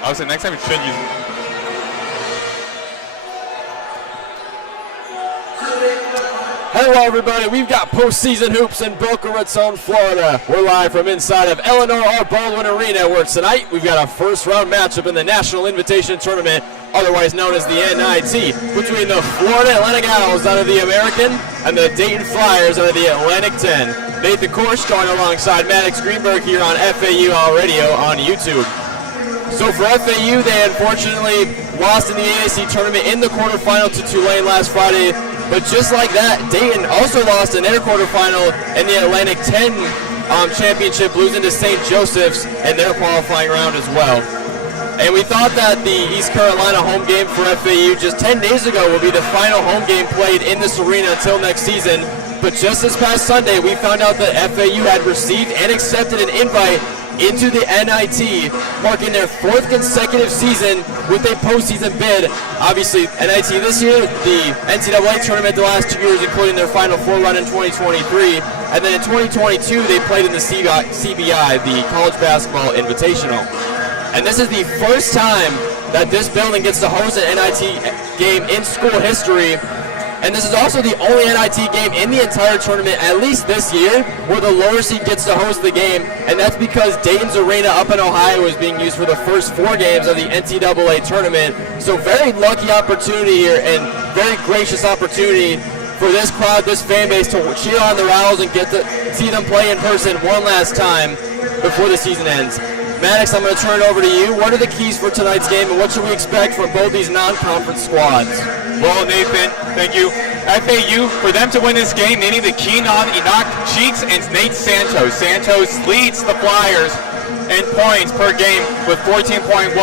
I would say next time we should use it. Hello everybody, we've got postseason hoops in Boca Raton, Florida. We're live from inside of Eleanor R. Baldwin Arena, where tonight we've got a first round matchup in the National Invitation Tournament, otherwise known as the NIT, between the Florida Atlantic Owls out of the American and the Dayton Flyers out of the Atlantic 10. Nathan Korst joined alongside Maddox Greenberg here on FAU All Radio on YouTube. So for FAU, they unfortunately lost in the AAC tournament in the quarterfinal to Tulane last Friday. But just like that, Dayton also lost in their quarterfinal in the Atlantic 10 championship, losing to St. Joseph's in their qualifying round as well. And we thought that the East Carolina home game for FAU just 10 days ago would be the final home game played in this arena until next season. But just this past Sunday, we found out that FAU had received and accepted an invite into the NIT, marking their fourth consecutive season with a postseason bid. Obviously, NIT this year, the NCAA tournament the last 2 years, including their Final Four run in 2023. And then in 2022, they played in the CBI, the College Basketball Invitational. And this is the first time that this building gets to host an NIT game in school history. And this is also the only NIT game in the entire tournament, at least this year, where the lower seed gets to host the game. And that's because Dayton's arena up in Ohio is being used for the first 4 games of the NCAA tournament. So very lucky opportunity here and very gracious opportunity for this crowd, this fan base, to cheer on the Owls and get to see them play in person one last time before the season ends. Maddox, I'm going to turn it over to you. What are the keys for tonight's game, and what should we expect from both these non-conference squads? Well, Nathan, thank you. FAU, for them to win this game, they need to key on Enoch Cheeks and Nate Santos. Santos leads the Flyers in points per game with 14.1.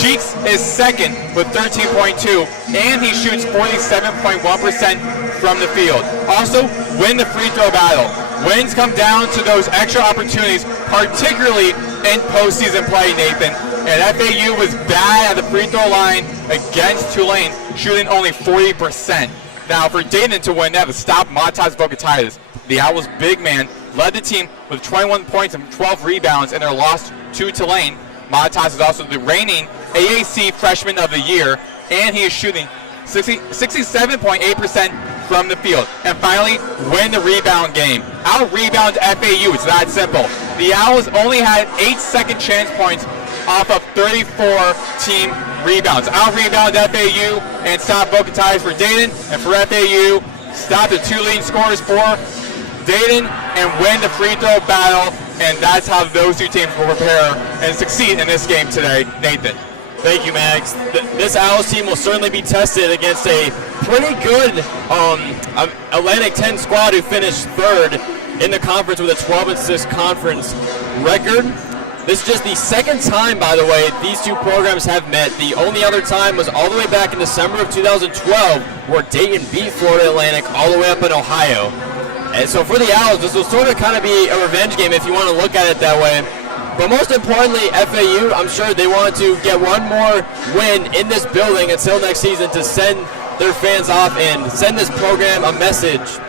Cheeks is second with 13.2, and he shoots 47.1% from the field. Also, win the free throw battle. Wins come down to those extra opportunities, particularly in postseason play, Nathan. And FAU was bad at the free throw line against Tulane, shooting only 40%. Now, for Dayton to win, they have to stop Commentators. The Owls' big man led the team with 21 points and 12 rebounds in their loss to Tulane. Maddox is also the reigning AAC Freshman of the Year, and he is shooting 67.8% from the field. And finally, win the rebound game. Out-rebound FAU, it's that simple. The Owls only had 8 second chance points off of 34 team rebounds. Out-rebound FAU and stop Boca ties for Dayton, and for FAU, stop the 2 leading scorers for Dayton and win the free throw battle, and that's how those 2 teams will prepare and succeed in this game today. Nathan. Thank you, Max. This Owls team will certainly be tested against a pretty good Atlantic 10 squad who finished 3rd in the conference with a 12-6 conference record. This is just the second time, by the way, these 2 programs have met. The only other time was all the way back in December of 2012, where Dayton beat Florida Atlantic all the way up in Ohio. And so for the Owls, this will sort of kind of be a revenge game if you want to look at it that way. But most importantly, FAU, I'm sure they want to get one more win in this building until next season to send their fans off and send this program a message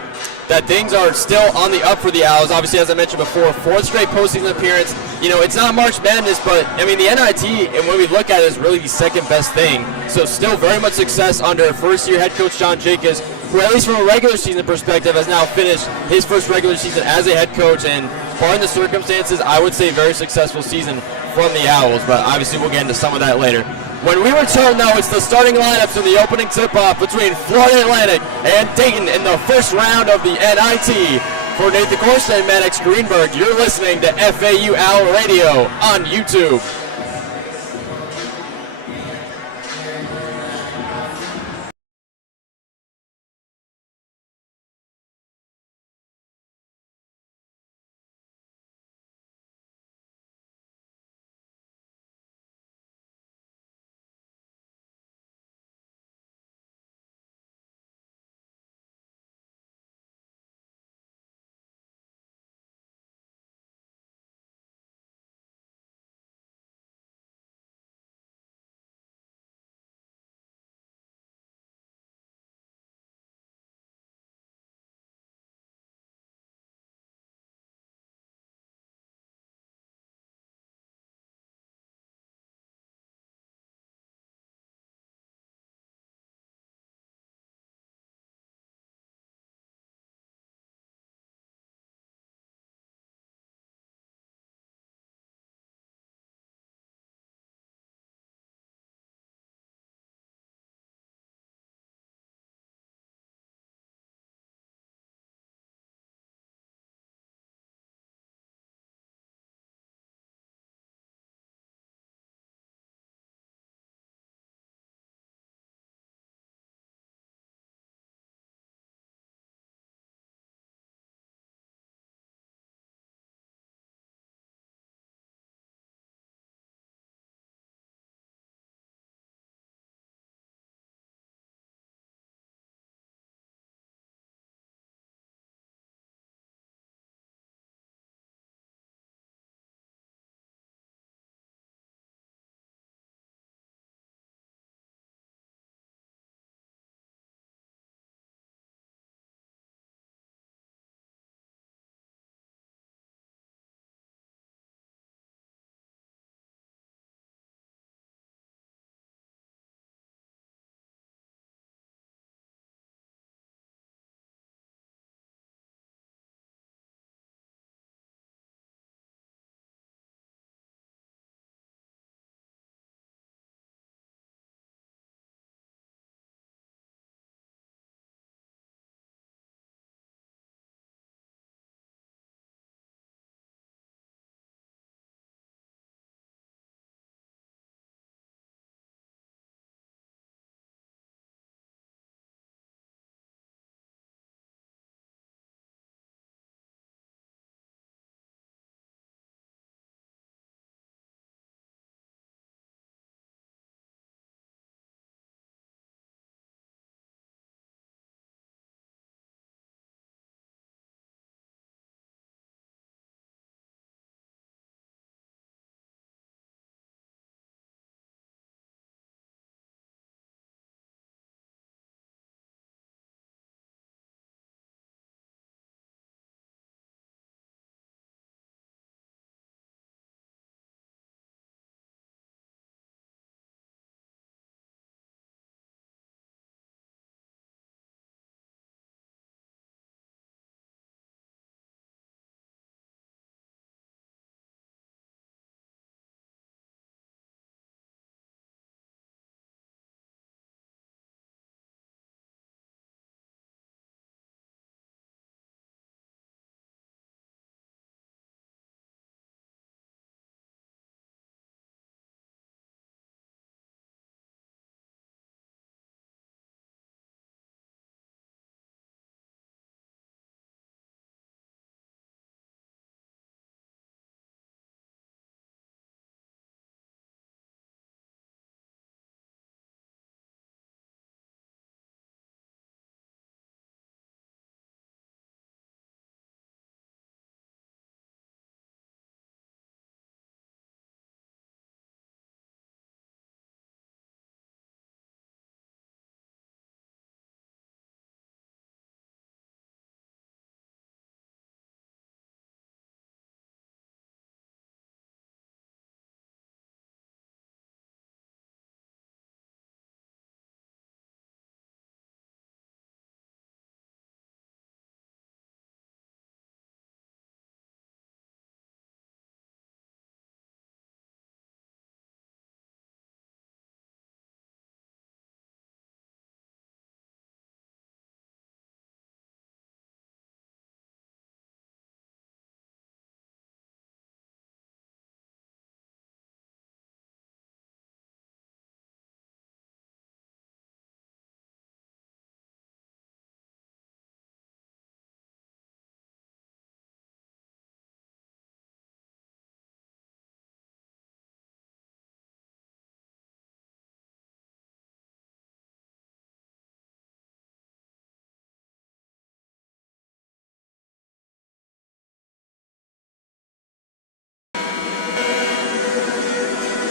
that things are still on the up for the Owls. Obviously, as I mentioned before, 4th straight postseason appearance. You know, it's not March Madness, but, I mean, the NIT, and when we look at it, is really the second best thing. So still very much success under first-year head coach John Jacobs, who at least from a regular season perspective has now finished his first regular season as a head coach, and barring the circumstances, I would say very successful season from the Owls, but obviously we'll get into some of that later. When we return, though, it's the starting lineups in the opening tip-off between Florida Atlantic and Dayton in the first round of the NIT. For Nathan Korst and Maddox Greenberg, you're listening to FAU Owl Radio on YouTube.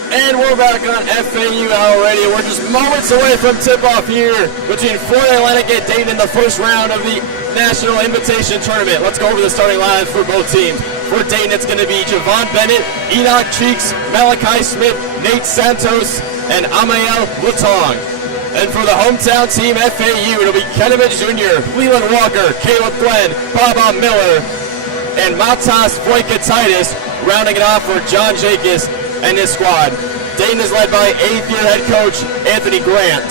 And we're back on FAU Owl Radio. We're just moments away from tip-off here between Florida Atlantic and Dayton in the first round of the National Invitation Tournament. Let's go over the starting lineups for both teams. For Dayton, it's going to be Javon Bennett, Enoch Cheeks, Malachi Smith, Nate Santos, and Amael Latong. And for the hometown team, FAU, it'll be Kenneman Jr., Leland Walker, Caleb Glenn, Baba Miller, and Matas Voikatitis, rounding it off for John Jacobs and his squad. Dayton is led by 8th-year head coach Anthony Grant.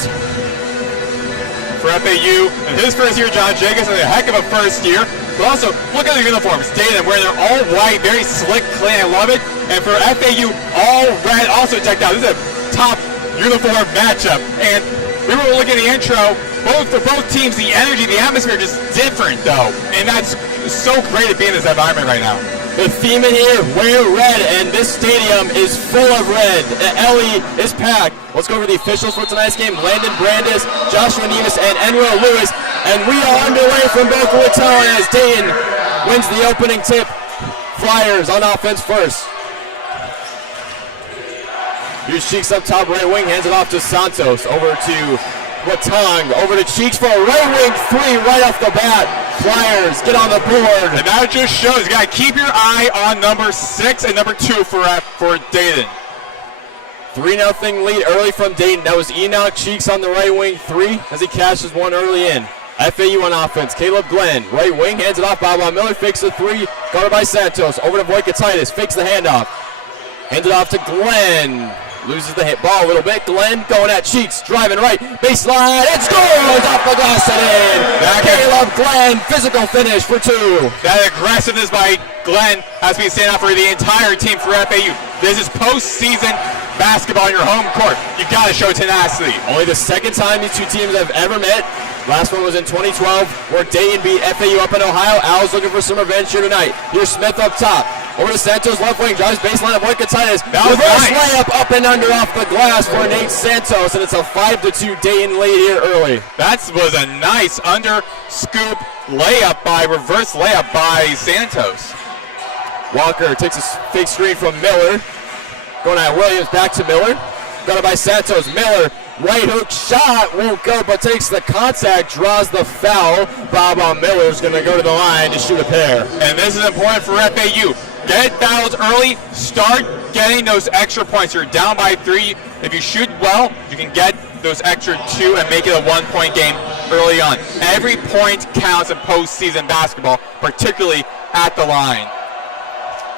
For FAU, in his first year, John Jacobs had a heck of a first year. But also, look at the uniforms. Dayton wearing their all white, very slick, clean. I love it. And for FAU, all red, also decked out. This is a top uniform matchup. And we were looking at the intro. For both teams, the energy, the atmosphere, just different though. And that's so great to be in this environment right now. The theme in here, wear red, and this stadium is full of red. The LE is packed. Let's go over the officials for tonight's game. Landon Brandis, Joshua Nevis, and Enro Lewis. And we are underway from Boca Raton as Dayton wins the opening tip. Flyers on offense first. Here's Cheeks up top, right wing, hands it off to Santos. Over to Latong, over to Cheeks for a right wing three right off the bat. Flyers get on the board. And that just shows you got to keep your eye on number 6 and number 2 for Dayton. 3-0 lead early from Dayton. That was Enoch Cheeks on the right wing three as he cashes one early in. FAU on offense. Caleb Glenn, right wing, hands it off. Bob Miller fakes the three, guarded by Santos. Over to Voikatitis, fakes the handoff. Hands it off to Glenn. Loses the hit ball a little bit. Glenn going at Cheeks, driving right, baseline, it scores off the glass and in. Caleb Glenn, physical finish for 2. That aggressiveness by Glenn has been standing out for the entire team for FAU. This is postseason basketball on your home court. You got to show tenacity. Only the second time these two teams have ever met. Last one was in 2012, where Dayton beat FAU up in Ohio. Owls looking for some revenge here tonight. Here's Smith up top. Over to Santos, left wing, drives baseline of Voikatitis. Reverse layup up and under off the glass for Nate Santos, and it's a 5-2 Dayton lead here early. That was a nice under scoop reverse layup by Santos. Walker takes a fake screen from Miller. Going at Williams, back to Miller. Got it by Santos. Miller, right hook shot, won't go, but takes the contact, draws the foul. Bob Miller's going to go to the line to shoot a pair. And this is important for FAU. Get fouls early, start getting those extra points. You're down by 3. If you shoot well, you can get those extra 2 and make it a 1-point game early on. Every point counts in postseason basketball, particularly at the line.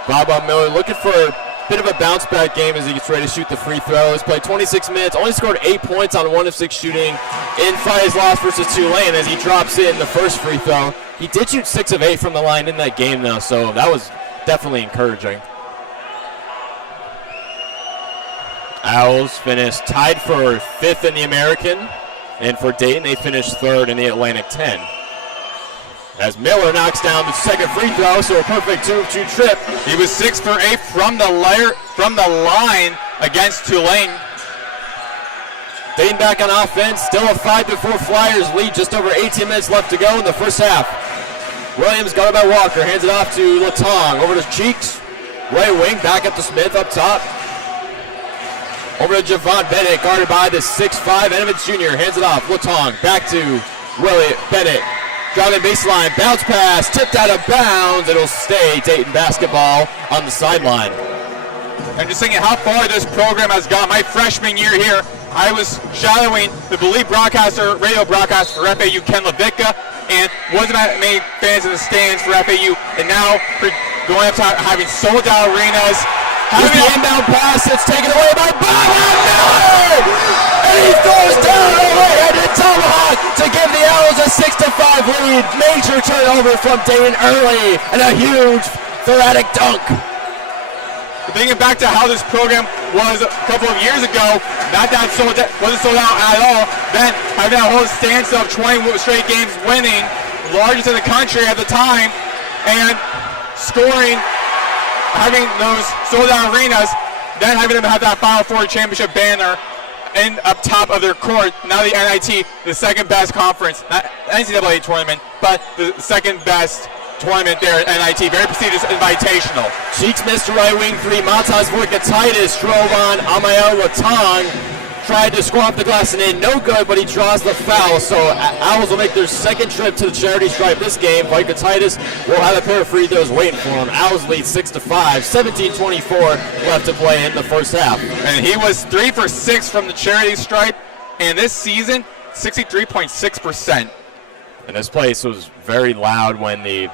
Bob Miller looking for a bit of a bounce back game as he gets ready to shoot the free throws. Played 26 minutes, only scored 8 points on 1 of 6 shooting in Friday's loss versus Tulane as he drops in the first free throw. He did shoot 6 of 8 from the line in that game though, so that was definitely encouraging. Owls finished tied for 5th in the American, and for Dayton they finished 3rd in the Atlantic 10. As Miller knocks down the second free throw, so a perfect 2-2 trip. He was 6 for 8 from the line against Tulane. Dayton back on offense, still a 5-4 Flyers lead, just over 18 minutes left to go in the first half. Williams guarded by Walker, hands it off to Latong, over to Cheeks, right wing, back up to Smith up top. Over to Javon Bennett, guarded by the 6'5", Edmonds Jr., hands it off, Latong, back to Bennett. Driving baseline, bounce pass, tipped out of bounds. It'll stay Dayton basketball on the sideline. I'm just thinking how far this program has gone. My freshman year here, I was shadowing the Believe radio broadcast for FAU, Ken Levitka, and wasn't that many fans in the stands for FAU. And now we're going up to having sold out arenas. Here's the inbound pass. It's taken away by Bob Miller! And he throws down a right-handed tomahawk to give the Owls a 6-5 lead. Major turnover from Dayton early and a huge thoracic dunk. Thinking back to how this program was a couple of years ago, wasn't sold out at all. Then having that whole standstill of 20 straight games winning, largest in the country at the time, and scoring, having those sold out arenas, then having them have that Final Four championship banner up top of their court. Now the NIT, the second best conference, not NCAA tournament, but the second best tournament there at NIT. Very prestigious invitational. Cheeks missed the right wing three. Montas Vorkatitis drove on Amayo Latong. Tried to squat the glass and in, no good, but he draws the foul. So Owls will make their second trip to the charity stripe this game. Vorkatitis will have a pair of free throws waiting for him. Owls lead 6-5, 17-24 left to play in the first half. And he was 3 for 6 from the charity stripe, and this season, 63.6%. And this place was very loud when the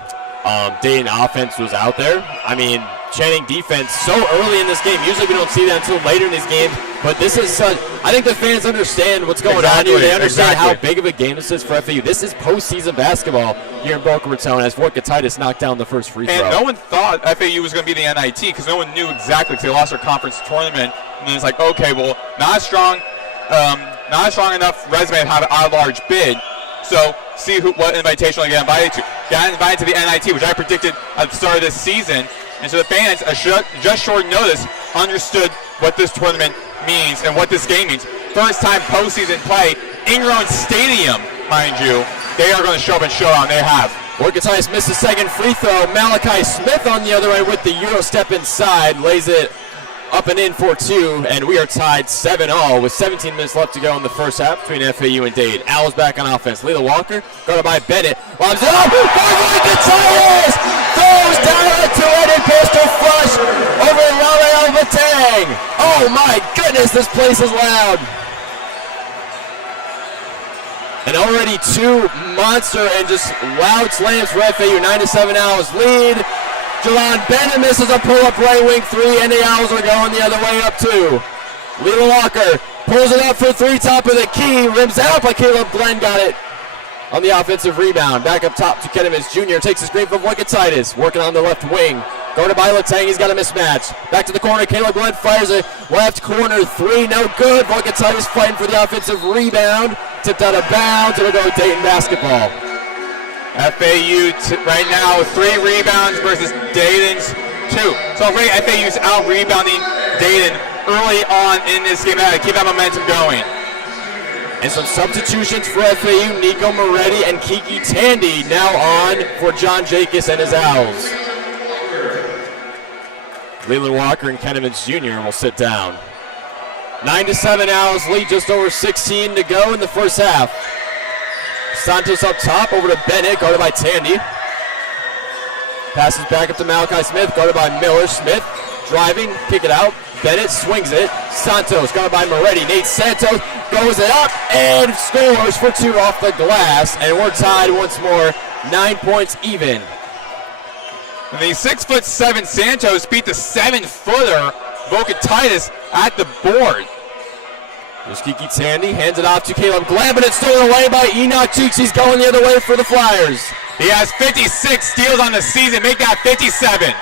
Dayton offense was out there. I mean, Channing defense so early in this game. Usually we don't see that until later in these games. But this is I think the fans understand what's going on here. They understand how big of a game this is for FAU. This is postseason basketball here in Boca Raton as Vorkatitis knocked down the first free throw. And no one thought FAU was going to be the NIT because no one knew exactly because they lost their conference tournament. And then it's like, okay, well, not a strong enough resume to have an at-large bid. So see what invitation I get invited to. Got invited to the NIT, which I predicted at the start of this season. And so the fans, just short notice, understood what this tournament means and what this game means. First time postseason play in your own stadium, mind you. They are going to show up and show on. They have. Vorkatitis missed the second free throw. Malachi Smith on the other end with the Euro step inside. Lays it up and in for two, and we are tied 7-all with 17 minutes left to go in the first half between FAU and Dade. Owls back on offense. Lila Walker, guarded by Bennett. Lobs it up. Vorkatitis throws down a two-headed pistol flush over Lale Batang. Oh my goodness, this place is loud. And already two monster and just loud slams for FAU. 9-7 Owls lead. Jelon Bennett misses a pull-up right wing three, and the Owls are going the other way up two. Lila Walker pulls it up for three, top of the key, rims out, but Caleb Glenn got it on the offensive rebound. Back up top to Kenemans Jr. Takes a screen from Vorkatitis, working on the left wing. Guarded by Latang, he's got a mismatch. Back to the corner, Caleb Glenn fires a left corner three, no good. Vorkatitis fighting for the offensive rebound. Tipped out of bounds, it'll go Dayton basketball. FAU right now 3 rebounds versus Dayton's 2. So already FAU's out rebounding Dayton early on in this game. To keep that momentum going. And some substitutions for FAU. Nico Moretti and Kiki Tandy now on for John Jacobs and his Owls. Leland Walker and Kenemans Jr. will sit down. 9-7 Owls lead, just over 16 to go in the first half. Santos up top, over to Bennett, guarded by Tandy. Passes back up to Malachi Smith, guarded by Miller. Smith driving, kick it out. Bennett swings it. Santos, guarded by Moretti. Nate Santos goes it up and scores for two off the glass. And we're tied once more, 9 points even. The 6'7" Santos beat the 7-footer Vorkatitis at the board. There's Kiki Tandy, hands it off to Caleb Glenn, but it's stolen away by Enoch Cheeks. He's going the other way for the Flyers. He has 56 steals on the season, make that 57.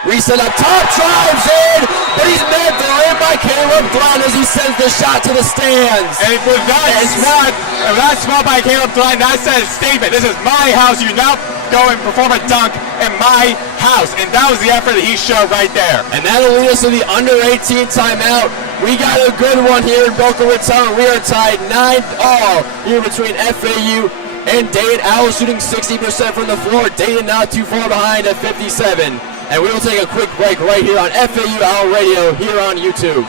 Reset up top, drives in, but he's met in by Caleb Glenn as he sends the shot to the stands. And with that spot by Caleb Glenn, that says statement. This is my house. You now go and perform a dunk in my house. And that was the effort that he showed right there. And that'll lead us to the under-18 timeout. We got a good one here in Boca Raton. We are tied 9-all here between FAU and Dayton. Owls shooting 60% from the floor. Dayton not too far behind at 57. And we will take a quick break right here on FAU Owl Radio here on YouTube.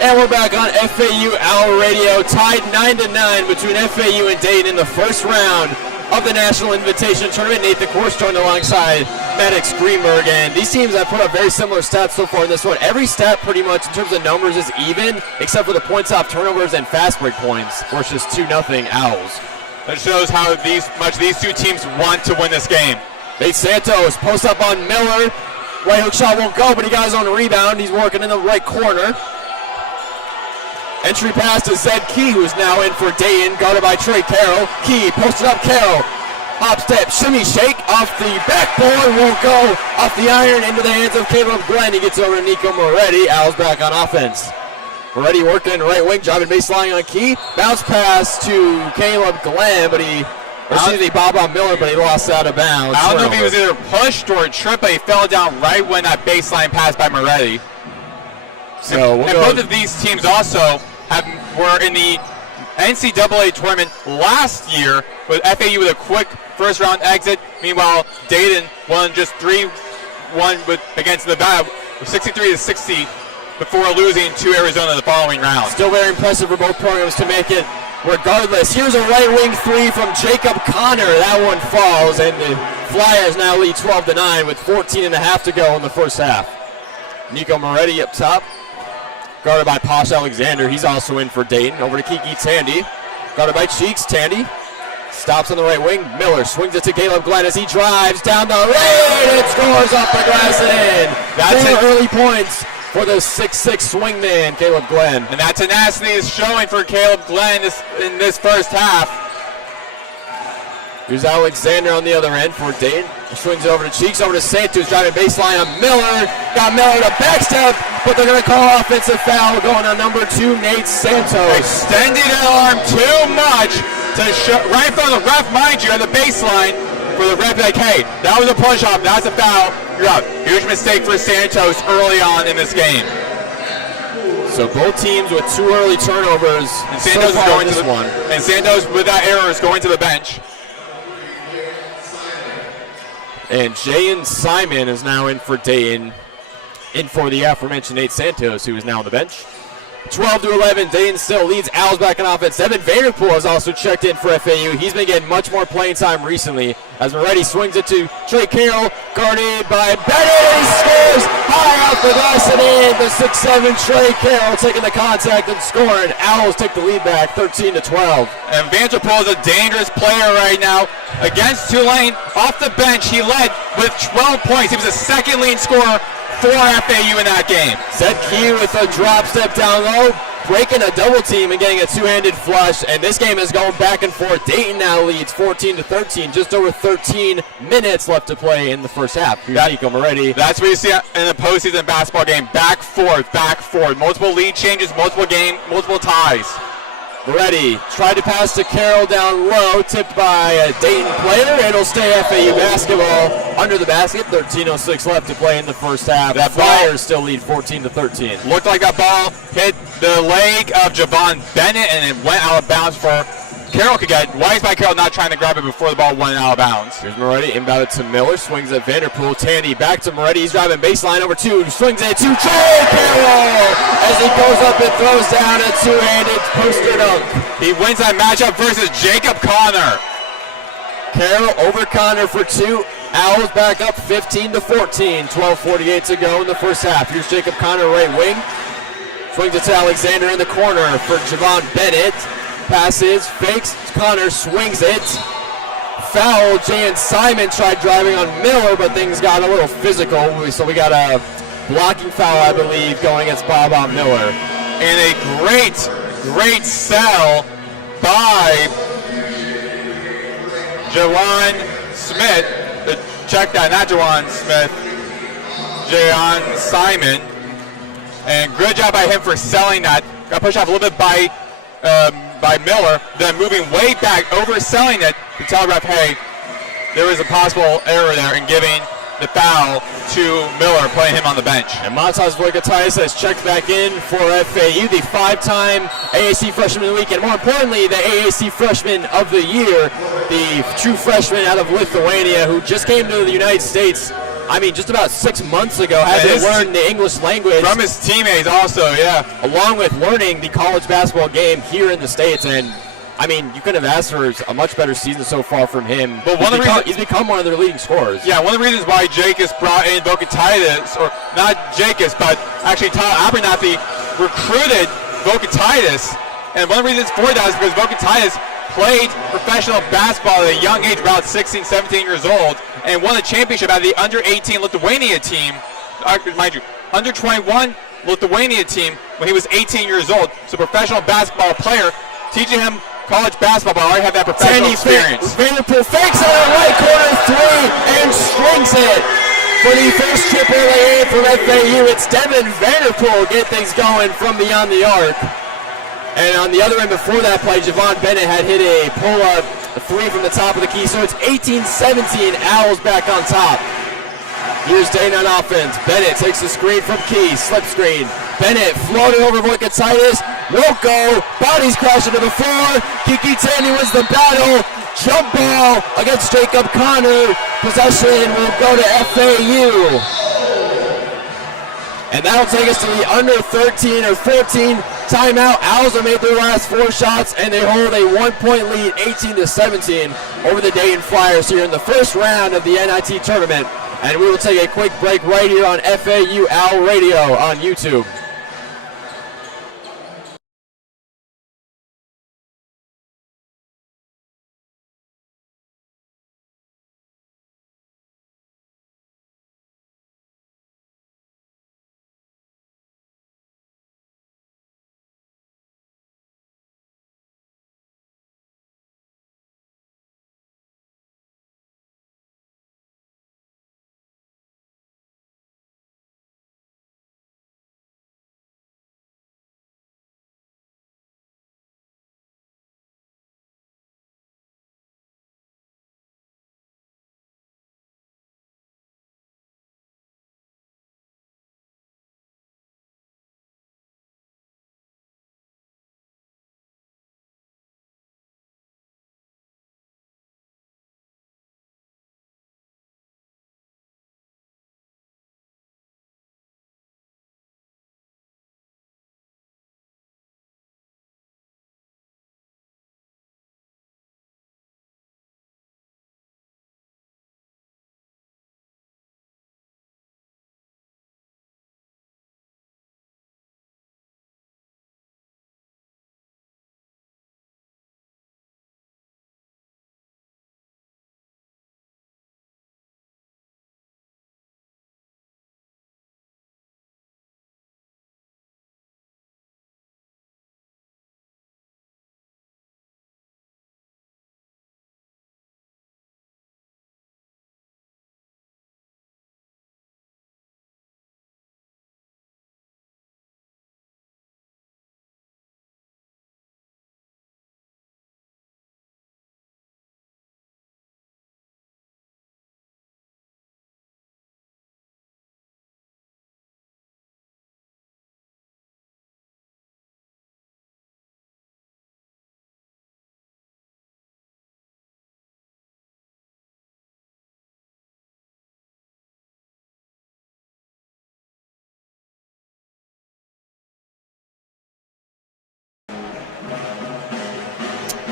And we're back on FAU Owl Radio, tied 9-9 between FAU and Dayton in the first round of the National Invitation Tournament. Nathan Korst joined alongside Maddox, Greenberg, and these teams have put up very similar stats so far in this one. Every stat pretty much in terms of numbers is even, except for the points off turnovers and fast break points, where it's just 2-0 Owls. That shows how much these two teams want to win this game. Nate Santos posts up on Miller. Right hook shot won't go, but he got his own rebound. He's working in the right corner. Entry pass to Zed Key, who's now in for Dayton, guarded by Trey Carroll. Key posted up Carroll. Hop step, shimmy shake, off the backboard, won't go. Off the iron, into the hands of Caleb Glenn. He gets over to Nico Moretti. Owls back on offense. Moretti working right wing, driving baseline on Key. Bounce pass to Caleb Glenn, but Bob Miller, but he lost out of bounds. I don't know if he was either pushed or tripped, but he fell down right when that baseline pass by Moretti. So and both of these teams also were in the NCAA tournament last year with FAU with a quick first round exit. Meanwhile, Dayton won just 3-1 against Nevada, 63-60 before losing to Arizona the following round. Still very impressive for both programs to make it regardless. Here's a right wing three from Jacob Connor. That one falls, and the Flyers now lead 12-9 with 14.5 to go in the first half. Nico Moretti up top, guarded by Posh Alexander. He's also in for Dayton. Over to Kiki Tandy, guarded by Cheeks. Tandy stops on the right wing. Miller swings it to Caleb Glenn as he drives down the lane and scores off the glass and in. That's early points for the 6'6 swingman, Caleb Glenn. And that tenacity is showing for Caleb Glenn in this first half. Here's Alexander on the other end for Dayton. Swings over to Cheeks, over to Santos, driving baseline on Miller. Got Miller to backstep, but they're going to call offensive foul going on number 2, Nate Santos. Extended an arm too much to right in front of the ref, mind you, at the baseline for the ref. Like, hey, that was a push-off, that's a foul. You're out. Huge mistake for Santos early on in this game. So both teams with 2 early turnovers. And Santos so is going to this one. And Santos, with that error, is going to the bench. And Jayan Simon is now in for Dayton, in for the aforementioned Nate Santos, who is now on the bench. 12-11, Dayton still leads. Owls back in offense. Evan Vanderpool has also checked in for FAU. He's been getting much more playing time recently as Moretti swings it to Trey Carroll, guarded by Bennett. He scores high off the glass and in. The 6'7 Trey Carroll taking the contact and scoring. Owls take the lead back 13-12. And Vanderpool is a dangerous player right now against Tulane. Off the bench, he led with 12 points. He was the second leading scorer for FAU in that game. Zed Key with a drop step down low, breaking a double team and getting a two-handed flush. And this game is going back and forth. Dayton now leads 14-13, just over 13 minutes left to play in the first half. Nico Moretti. That's what you see in a postseason basketball game. Back, forth. Multiple lead changes, multiple ties. Moretti tried to pass to Carroll down low, tipped by a Dayton player. It'll stay FAU basketball under the basket. 13:06 left to play in the first half. The Flyers still lead 14-13. Looked like that ball hit the leg of Javon Bennett and it went out of bounds for Carroll could get. Why is by Carroll not trying to grab it before the ball went out of bounds? Here's Moretti inbounded to Miller, swings at Vanderpool. Tandy back to Moretti. He's driving baseline over 2, swings it to Trey Carroll as he goes up and throws down a two-handed poster dunk. He wins that matchup versus Jacob Connor. Carroll over Connor for 2. Owls back up 15-14. 12:48 to go in the first half. Here's Jacob Connor, right wing. Swings it to Alexander in the corner for Javon Bennett. Passes, fakes, Connor swings it. Foul, Jayan Simon tried driving on Miller, but things got a little physical. So we got a blocking foul, I believe, going against Bob Miller. And a great sell by Jawan Smith. Check that, not Jawan Smith. Jayan Simon. And good job by him for selling that. Got pushed off a little bit by Miller, then moving way back, overselling it to telegraph, hey, there was a possible error there in giving the foul to Miller, playing him on the bench. And Matas Voigatias has checked back in for FAU, the 5-time AAC Freshman of the Week, and more importantly, the AAC Freshman of the Year, the true freshman out of Lithuania who just came to the United States I mean, just about 6 months ago, had to learn the English language. From his teammates also, yeah. Along with learning the college basketball game here in the States. And, I mean, you couldn't have asked for a much better season so far from him. But he's become one of their leading scorers. Yeah, one of the reasons why Jacobs brought in Vokatitis, or not Jacobs, but actually Todd Abernathy recruited Vokatitis. And one of the reasons for that is because Vokatitis played professional basketball at a young age, about 16, 17 years old, and won a championship out of the under-18 Lithuania team, mind you, under-21 Lithuania team when he was 18 years old. So professional basketball player, teaching him college basketball, but already have that professional experience. Vanderpool fakes it in right corner three and strings it. For the first triple lay from FAU, it's Devin Vanderpool get things going from beyond the arc. And on the other end before that play, Javon Bennett had hit a pull-up three from the top of the key. So it's 18-17, Owls back on top. Here's Dayton on offense. Bennett takes the screen from Key, slip screen. Bennett floated over Vokatitis, won't go, bodies crashing to the floor. Kiki Tandy wins the battle. Jump ball against Jacob Connor. Possession will go to FAU. And that'll take us to the under 13 or 14 timeout. Owls have made their last 4 shots, and they hold a 1-point lead, 18-17, over the Dayton Flyers here in the first round of the NIT tournament. And we will take a quick break right here on FAU Owl Radio on YouTube.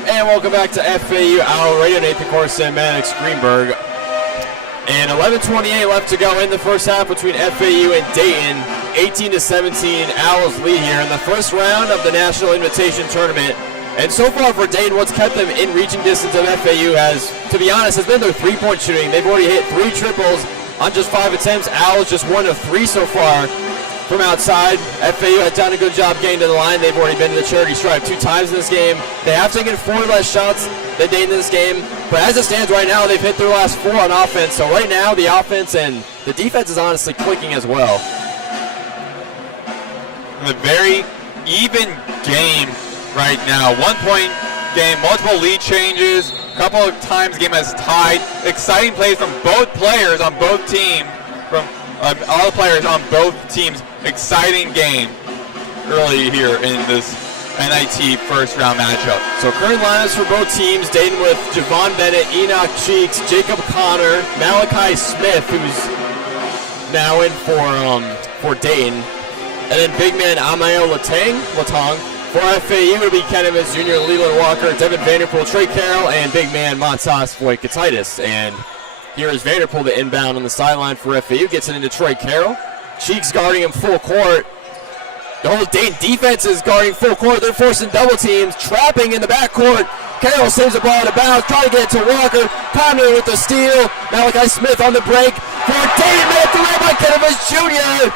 And welcome back to FAU Owl Radio. Nathan Korst and Maddox Greenberg. And 11:28 left to go in the first half between FAU and Dayton. 18-17, Owls lead here in the first round of the National Invitation Tournament. And so far for Dayton, what's kept them in reaching distance of FAU has, to be honest, has been their three-point shooting. They've already hit 3 triples on just 5 attempts. Owls just 1 of 3 so far from outside. FAU has done a good job getting to the line. They've already been to the charity stripe 2 times in this game. They have taken 4 less shots than Dayton in this game. But as it stands right now, they've hit their last 4 on offense. So right now, the offense and the defense is honestly clicking as well. A very even game right now. 1-point game, multiple lead changes. A couple of times game has tied. Exciting plays from both players on both teams. From all the players on both teams. Exciting game early here in this NIT first round matchup. So current lineups for both teams, Dayton with Javon Bennett, Enoch Cheeks, Jacob Connor, Malachi Smith, who's now in for Dayton. And then big man Amayo Latang for FAU. It'll be Ken Evans Jr., Leland Walker, Devin Vanderpool, Trey Carroll, and big man Montas Voikatitis. And here is Vanderpool the inbound on the sideline for FAU. Gets it into Trey Carroll. Cheeks guarding him full court. The whole Dayton defense is guarding full court. They're forcing double teams, trapping in the backcourt. Carroll saves the ball out of bounds, trying to get it to Walker. Conner with the steal. Malachi Smith on the break for Dayton. Made the rim by Ken Evans Jr.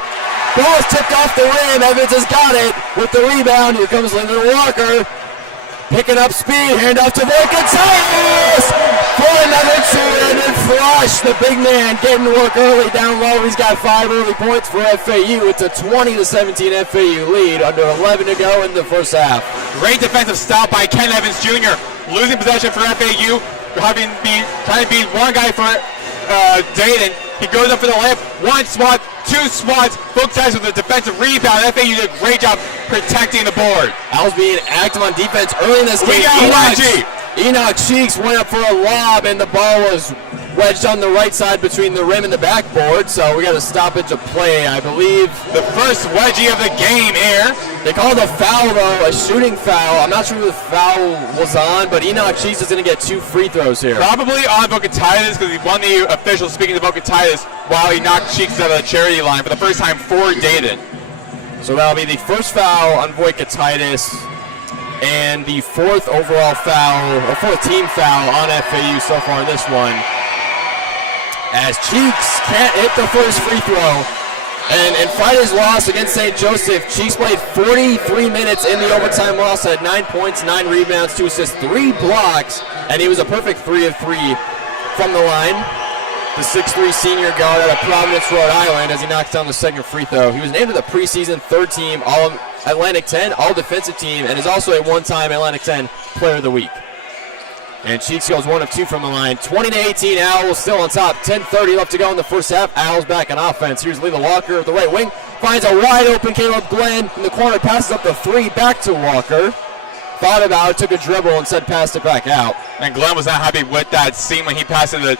Ball is tipped off the rim. Evans has got it with the rebound. Here comes Lyndon Walker. Picking up speed. Handoff to Voikatitis for another two-handed flush. The big man getting to work early down low. He's got 5 early points for FAU. It's a 20-17 FAU lead. Under 11 to go in the first half. Great defensive stop by Ken Evans Jr. Losing possession for FAU. Trying to beat one guy for Dayton. He goes up for the layup. One swat, two swats. Both sides with a defensive rebound. FAU did a great job protecting the board. Owls being active on defense early in this game. Enoch Cheeks went up for a lob, and the ball was wedged on the right side between the rim and the backboard, so we got a stoppage of play, I believe. The first wedgie of the game here. They called a foul, though, a shooting foul. I'm not sure who the foul was on, but Enoch Cheeks is going to get 2 free throws here. Probably on Voikatitis, because he won the official speaking to Voikatitis while he knocked Cheeks out of the charity line for the first time for Dayton. So that'll be the first foul on Voikatitis, and the 4th overall foul, or 4th team foul on FAU so far in this one. As Cheeks can't hit the first free throw. And in Friday's loss against St. Joseph, Cheeks played 43 minutes in the overtime loss, had 9 points, 9 rebounds, 2 assists, 3 blocks, and he was a perfect 3 of 3 from the line. The 6'3 senior guard out of Providence, Rhode Island, as he knocks down the second free throw. He was named to the preseason 3rd team All-Atlantic 10, All-Defensive Team, and is also a one-time Atlantic 10 Player of the Week. And Cheeks goes 1 of 2 from the line. 20-18, Owls still on top. 10:30 left to go in the first half. Owls back on offense. Here's Leland Walker at the right wing. Finds a wide open Caleb Glenn in the corner. Passes up the 3 back to Walker. Thought about it, took a dribble, instead passed it back out. And Glenn was not happy with that scene when he passed it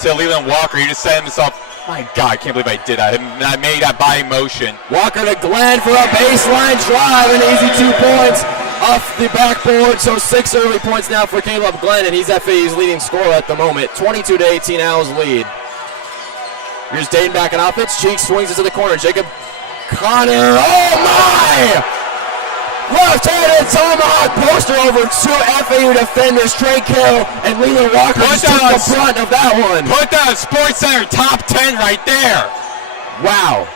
to Leland Walker. He just said to himself, my God, I can't believe I did that. I made that body motion. Walker to Glenn for a baseline drive. An easy 2 points off the backboard. So 6 early points now for Caleb Glenn, and he's FAU's leading scorer at the moment. 22-18, Owls lead. Here's Dayton back in offense. Cheeks swings it to the corner. Jacob Conner. Oh my! Left-handed tomahawk poster over 2 FAU defenders, Trey Carroll and Leland Walker. Just took the front of that one. Put that on Sports Center top 10 right there. Wow.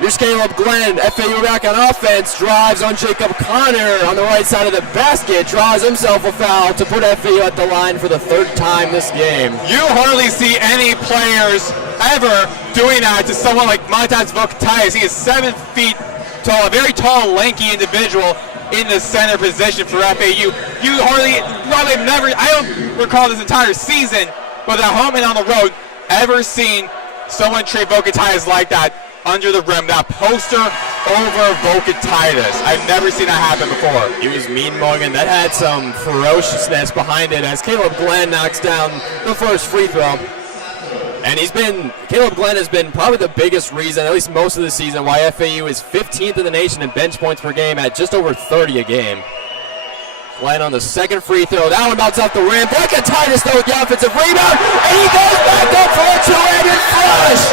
Here's Caleb Glenn, FAU back on offense, drives on Jacob Conner on the right side of the basket, draws himself a foul to put FAU at the line for the 3rd time this game. You hardly see any players ever doing that to someone like Montas Voikatitis. He is 7 feet tall, a very tall, lanky individual in the center position for FAU. You probably never, I don't recall this entire season, whether at home and on the road, ever seen someone treat Voikatitis like that under the rim, that poster over Voikatitis. I've never seen that happen before. He was mean-mugging, and that had some ferociousness behind it as Caleb Glenn knocks down the first free throw. And Caleb Glenn has been probably the biggest reason, at least most of the season, why FAU is 15th in the nation in bench points per game at just over 30 a game. Glenn on the second free throw. That one bounces off the rim. Voikatitis though with the offensive rebound, and he goes back up for a 2-handed flush.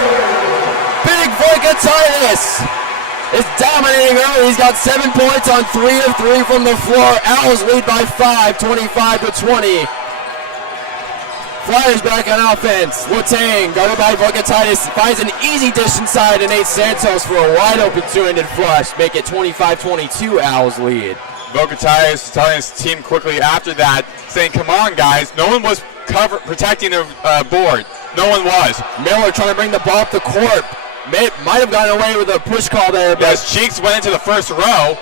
Big Voikatitis is dominating early. He's got 7 points on 3 of 3 from the floor. Owls lead by 5, 25-20. Flyers back on offense. Latang, guarded by Voikatitis, finds an easy dish inside to Nate Santos for a wide open 2-handed flush. Make it 25-22, Owls lead. Voikatitis telling his team quickly after that, saying, come on guys, no one was protecting the board. No one was. Miller trying to bring the ball up the court. Might have gotten away with a push call there, but yes, Cheeks went into the first row.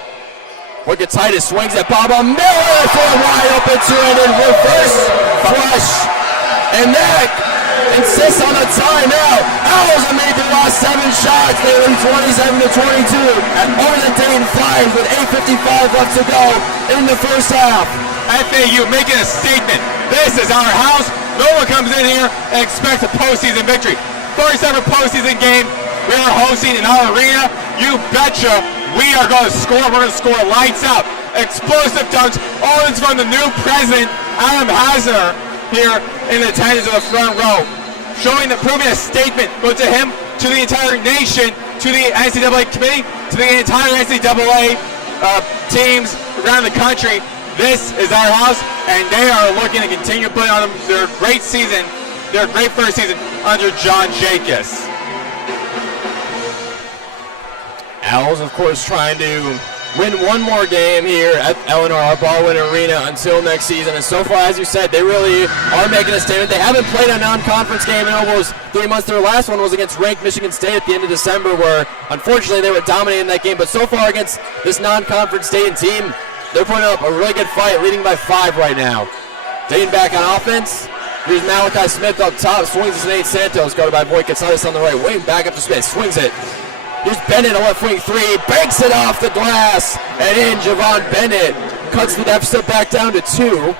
Voikatitis swings at Baba Miller for a wide open 2-handed reverse flush. And that insists on a timeout. Owls have made the last 7 shots. They lead 27-22 over the Dayton Flyers with 8:55 left to go in the first half. FAU making a statement. This is our house. No one comes in here and expects a postseason victory. 37 postseason game. We are hosting in our arena. You betcha we are going to score. We're going to score lights out. Explosive dunks. All this from the new president, Adam Hasner, here in attendance of the front row. Proving a statement, both to him, to the entire nation, to the NCAA committee, to the entire NCAA teams around the country. This is our house, and they are looking to continue putting on their great season, their great first season under John Jacobs. Owls, of course, trying to win one more game here at Eleanor Baldwin Arena until next season. And so far, as you said, they really are making a statement. They haven't played a non-conference game in almost 3 months. Their last one was against ranked Michigan State at the end of December, where unfortunately they were dominating that game. But so far against this non-conference Dayton team, they're putting up a really good fight, leading by 5 right now. Dayton back on offense. Here's Malachi Smith up top, swings it to Nate Santos, guarded by Boyd Katsanis on the right wing, back up to Smith, swings it. Here's Bennett, a left wing three, banks it off the glass, and in Javon Bennett cuts the deficit back down to 2.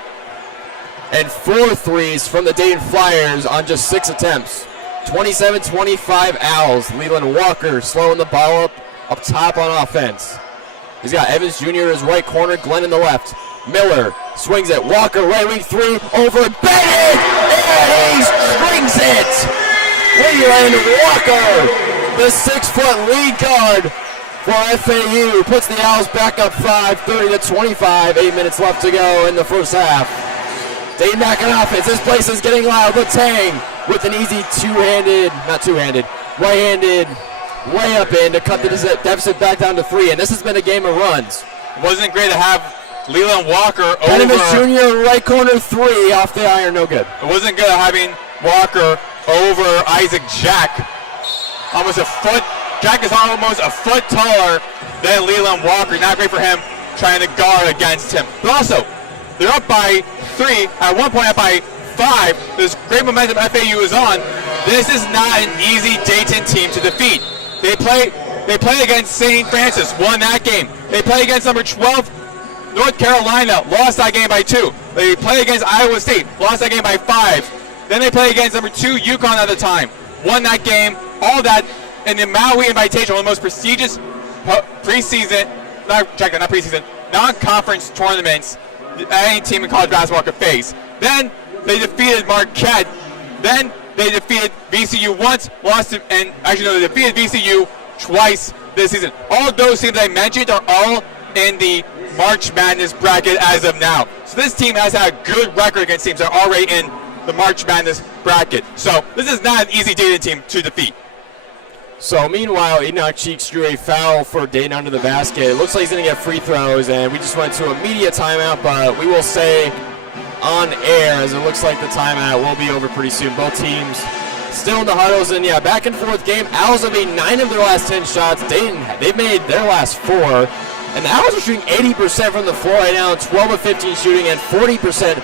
And 4 threes from the Dayton Flyers on just 6 attempts. 27-25 Owls. Leland Walker slowing the ball up top on offense. He's got Evans Jr. in his right corner, Glenn in the left. Miller swings it, Walker right wing 3, over Bennett, and he strings it! Leland Walker! The 6-foot lead guard for FAU puts the Owls back up 5, 30-25. 8 minutes left to go in the first half. Dayton back on offense. This place is getting loud. Latang with an easy right-handed layup in to cut the deficit back down to 3. And this has been a game of runs. Wasn't great to have Leland Walker over. Penniman Jr. right corner 3 off the iron, no good. It wasn't good having Walker over Isaac Jack. Almost a foot. Jack is almost a foot taller than Leland Walker. Not great for him trying to guard against him. But also, they're up by 3. At one point, up by 5. There's great momentum FAU is on. This is not an easy Dayton team to defeat. They play against St. Francis, won that game. They play against number 12, North Carolina, lost that game by 2. They play against Iowa State, lost that game by 5. Then they play against number 2, UConn at the time, won that game. All that in the Maui Invitational, one of the most prestigious non-conference tournaments any team in college basketball could face. Then they defeated Marquette. Then they defeated VCU once, they defeated VCU twice this season. All of those teams I mentioned are all in the March Madness bracket as of now. So this team has had a good record against teams that are already in the March Madness bracket. So this is not an easy Dayton team to defeat. So meanwhile, Enoch Cheeks drew a foul for Dayton under the basket. It looks like he's going to get free throws, and we just went to a media timeout, but we will say on air, as it looks like the timeout will be over pretty soon. Both teams still in the huddles, and yeah, back and forth game. Owls have made 9 of their last 10 shots. Dayton, they've made their last 4. And the Owls are shooting 80% from the floor right now, 12 of 15 shooting, and 40%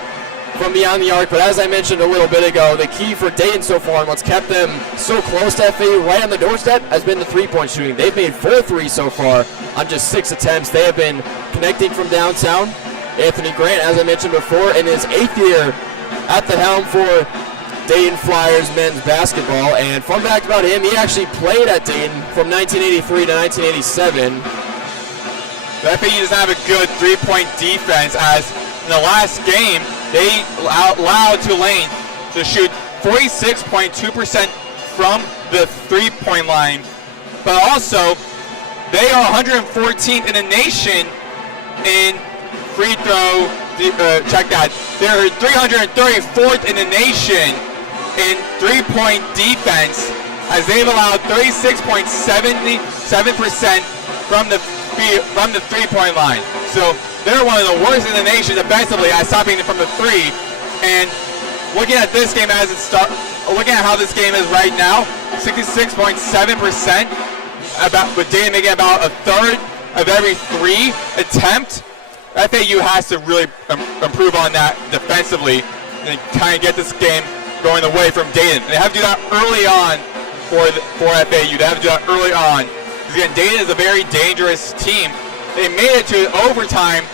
from beyond the arc. But as I mentioned a little bit ago, the key for Dayton so far and what's kept them so close to FAU right on the doorstep has been the three-point shooting. They've made 4 threes so far on just 6 attempts. They have been connecting from downtown. Anthony Grant, as I mentioned before, in his 8th year at the helm for Dayton Flyers men's basketball. And fun fact about him, he actually played at Dayton from 1983 to 1987. The FAU does not have a good three-point defense, as in the last game, they allowed Tulane to shoot 46.2% from the three-point line. But also, they are 114th in the nation in free throw, check that. They're 334th in the nation in three-point defense, as they've allowed 36.77% from the three-point line. So they're one of the worst in the nation defensively at stopping it from the 3. And looking at this game looking at how this game is right now, 66.7%, with Dayton making about a third of every 3 attempt. FAU has to really improve on that defensively and kind of get this game going away from Dayton. They have to do that early on for FAU. They have to do that early on. Because again, Dayton is a very dangerous team. They made it to overtime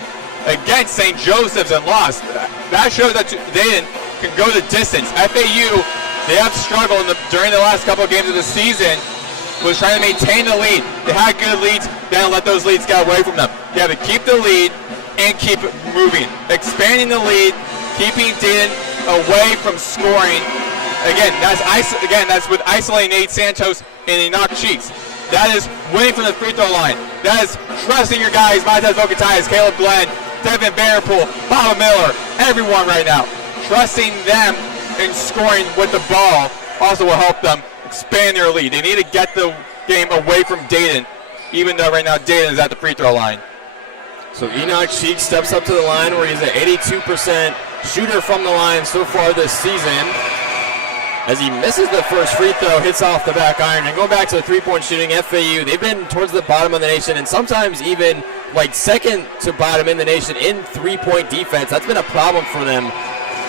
against St. Joseph's and lost. That shows that Dayton can go the distance. FAU, they have struggled during the last couple of games of the season was trying to maintain the lead. They had good leads, then let those leads get away from them. You have to keep the lead and keep it moving. Expanding the lead, keeping Dayton away from scoring. Again, that's with isolating Nate Santos and Enoch Cheeks. That is winning from the free throw line. That is trusting your guys, Montez Vocatias, Caleb Glenn, Devin Vanderpool, Baba Miller, everyone right now. Trusting them in scoring with the ball also will help them expand their lead. They need to get the game away from Dayton, even though right now Dayton is at the free throw line. So Enoch Cheeks steps up to the line where he's an 82% shooter from the line so far this season. As he misses the first free throw, hits off the back iron. And going back to the three-point shooting, FAU, they've been towards the bottom of the nation and sometimes even like second to bottom in the nation in three-point defense. That's been a problem for them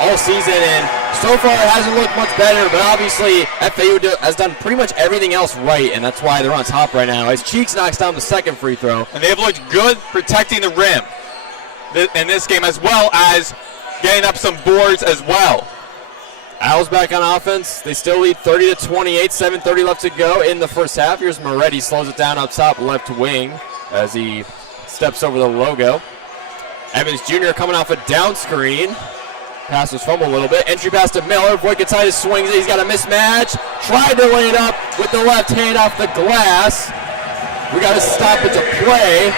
all season, and so far it hasn't looked much better, but obviously FAU has done pretty much everything else right, and that's why they're on top right now as Cheeks knocks down the second free throw. And they've looked good protecting the rim in this game, as well as getting up some boards as well. Owls back on offense. They still lead 30-28, 7:30 left to go in the first half. Here's Moretti, slows it down up top left wing as he steps over the logo. Evans Jr. coming off a down screen. Pass was fumbled a little bit. Entry pass to Miller. Voikatitis swings it. He's got a mismatch. Tried to lay it up with the left hand off the glass. We got to stop it to play.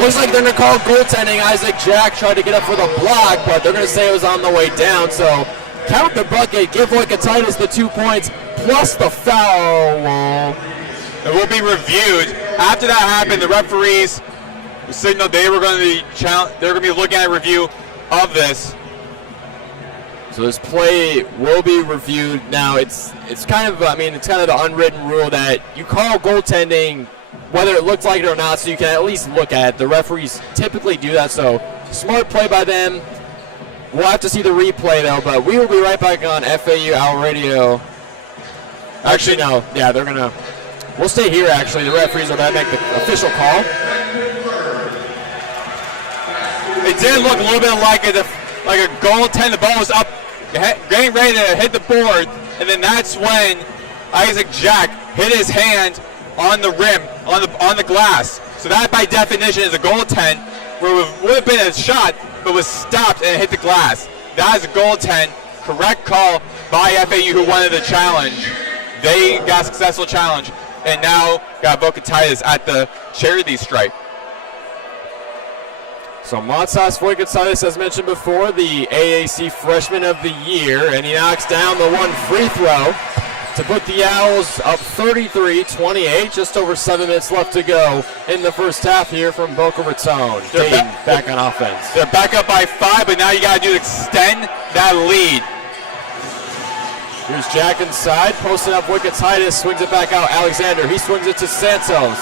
Looks like they're going to call goaltending. Isaac Jack tried to get up for the block, but they're going to say it was on the way down. So count the bucket. Give Voikatitis the 2 points plus the foul. It will be reviewed. After that happened, the referees signaled they were going to be looking at a review of this. So this play will be reviewed. Now it's kind of the unwritten rule that you call goaltending whether it looks like it or not, so you can at least look at it. The referees typically do that, so smart play by them. We'll have to see the replay though, but we will be right back on FAU Owl Radio. Actually, no. Yeah, we'll stay here actually. The referees will then make the official call. It did look a little bit like a goaltend. The ball was up, getting ready to hit the board, and then that's when Isaac Jack hit his hand on the rim, on the glass. So that by definition is a goaltend, where it would have been a shot, but was stopped and hit the glass. That is a goaltend. Correct call by FAU, who wanted the challenge. They got a successful challenge, and now got Vocatitis at the charity stripe. So Matsas Voikatitis, as mentioned before, the AAC Freshman of the Year, and he knocks down the one free throw to put the Owls up 33-28. Just over 7 minutes left to go in the first half here from Boca Raton. Dayton back on offense. They're back up by 5, but now you got to do extend that lead. Here's Jack inside, posting up Voikatitis, swings it back out. Alexander, he swings it to Santos.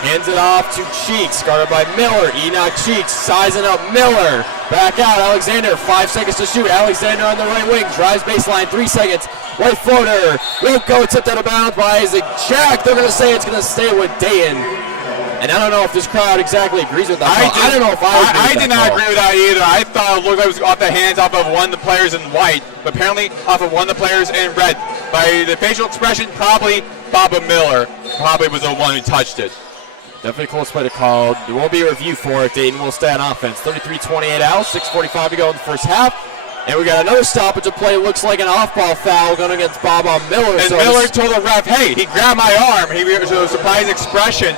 Hands it off to Cheeks, guarded by Miller. Enoch Cheeks sizing up Miller. Back out, Alexander, 5 seconds to shoot. Alexander on the right wing, drives baseline, 3 seconds. Right floater, won't go, tipped out of bounds by Isaac Jack. They're going to say it's going to stay with Dayton. And I don't know if this crowd exactly agrees with that call. I don't know if I did not agree with that either. I thought it looked like it was off the hands off of one of the players in white, but apparently off of one of the players in red. By the facial expression, probably Baba Miller probably was the one who touched it. Definitely close play to call. There will be a review for it. Dayton will stay on offense. 33-28 out, 6:45 to go in the first half. And we got another stoppage of play. Looks like an off-ball foul going against Baba Miller. And so Miller told the ref, hey, he grabbed my arm. He was a surprised expression.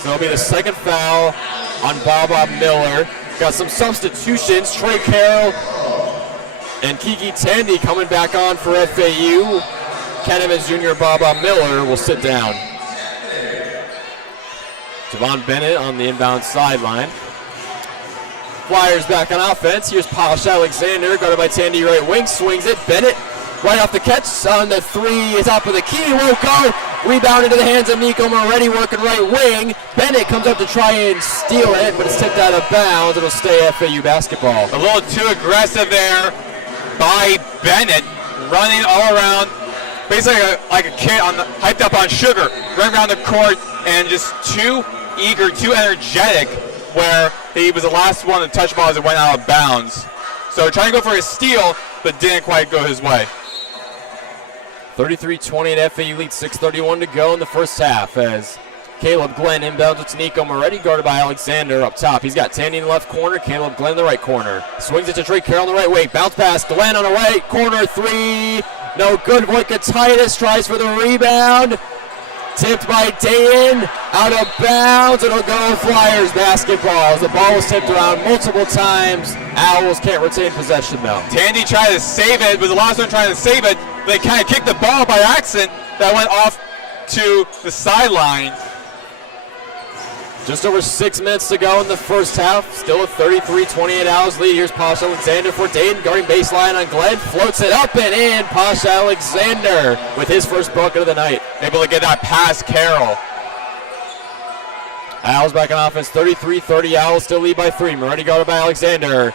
So it'll be the second foul on Baba Miller. Got some substitutions. Trey Carroll and Kiki Tandy coming back on for FAU. Ken Evans Jr. Baba Miller will sit down. Javon Bennett on the inbound sideline. Flyers back on offense. Here's Polish Alexander, guarded by Tandy right wing, swings it. Bennett right off the catch on the 3, top of the key, won't go. Rebound into the hands of Nico Moretti, working right wing. Bennett comes up to try and steal it, but it's tipped out of bounds. It'll stay FAU basketball. A little too aggressive there by Bennett, running all around. Basically like a kid hyped up on sugar, running around the court and just too eager, too energetic, where he was the last one to touch the ball as it went out of bounds. So trying to go for a steal, but didn't quite go his way. 33-28 FAU leads, 6:31 to go in the first half as Caleb Glenn inbounds to Nico Moretti, guarded by Alexander up top. He's got Tandy in the left corner, Caleb Glenn in the right corner. Swings it to Trey Carroll in the right wing. Bounce pass, Glenn on the right corner, three. No good. Titus tries for the rebound. Tipped by Dayton, out of bounds. It'll go Flyers basketball. The ball was tipped around multiple times. Owls can't retain possession though. Tandy tried to save it, but the last one trying to save it. They kind of kicked the ball by accident that went off to the sideline. Just over 6 minutes to go in the first half. Still a 33-28 Owls lead. Here's Posh Alexander for Dayton, guarding baseline on Glenn. Floats it up and in. Posh Alexander with his first bucket of the night. Able to get that past Carroll. Owls back on offense, 33-30. Owls still lead by 3. Moretti guarded by Alexander.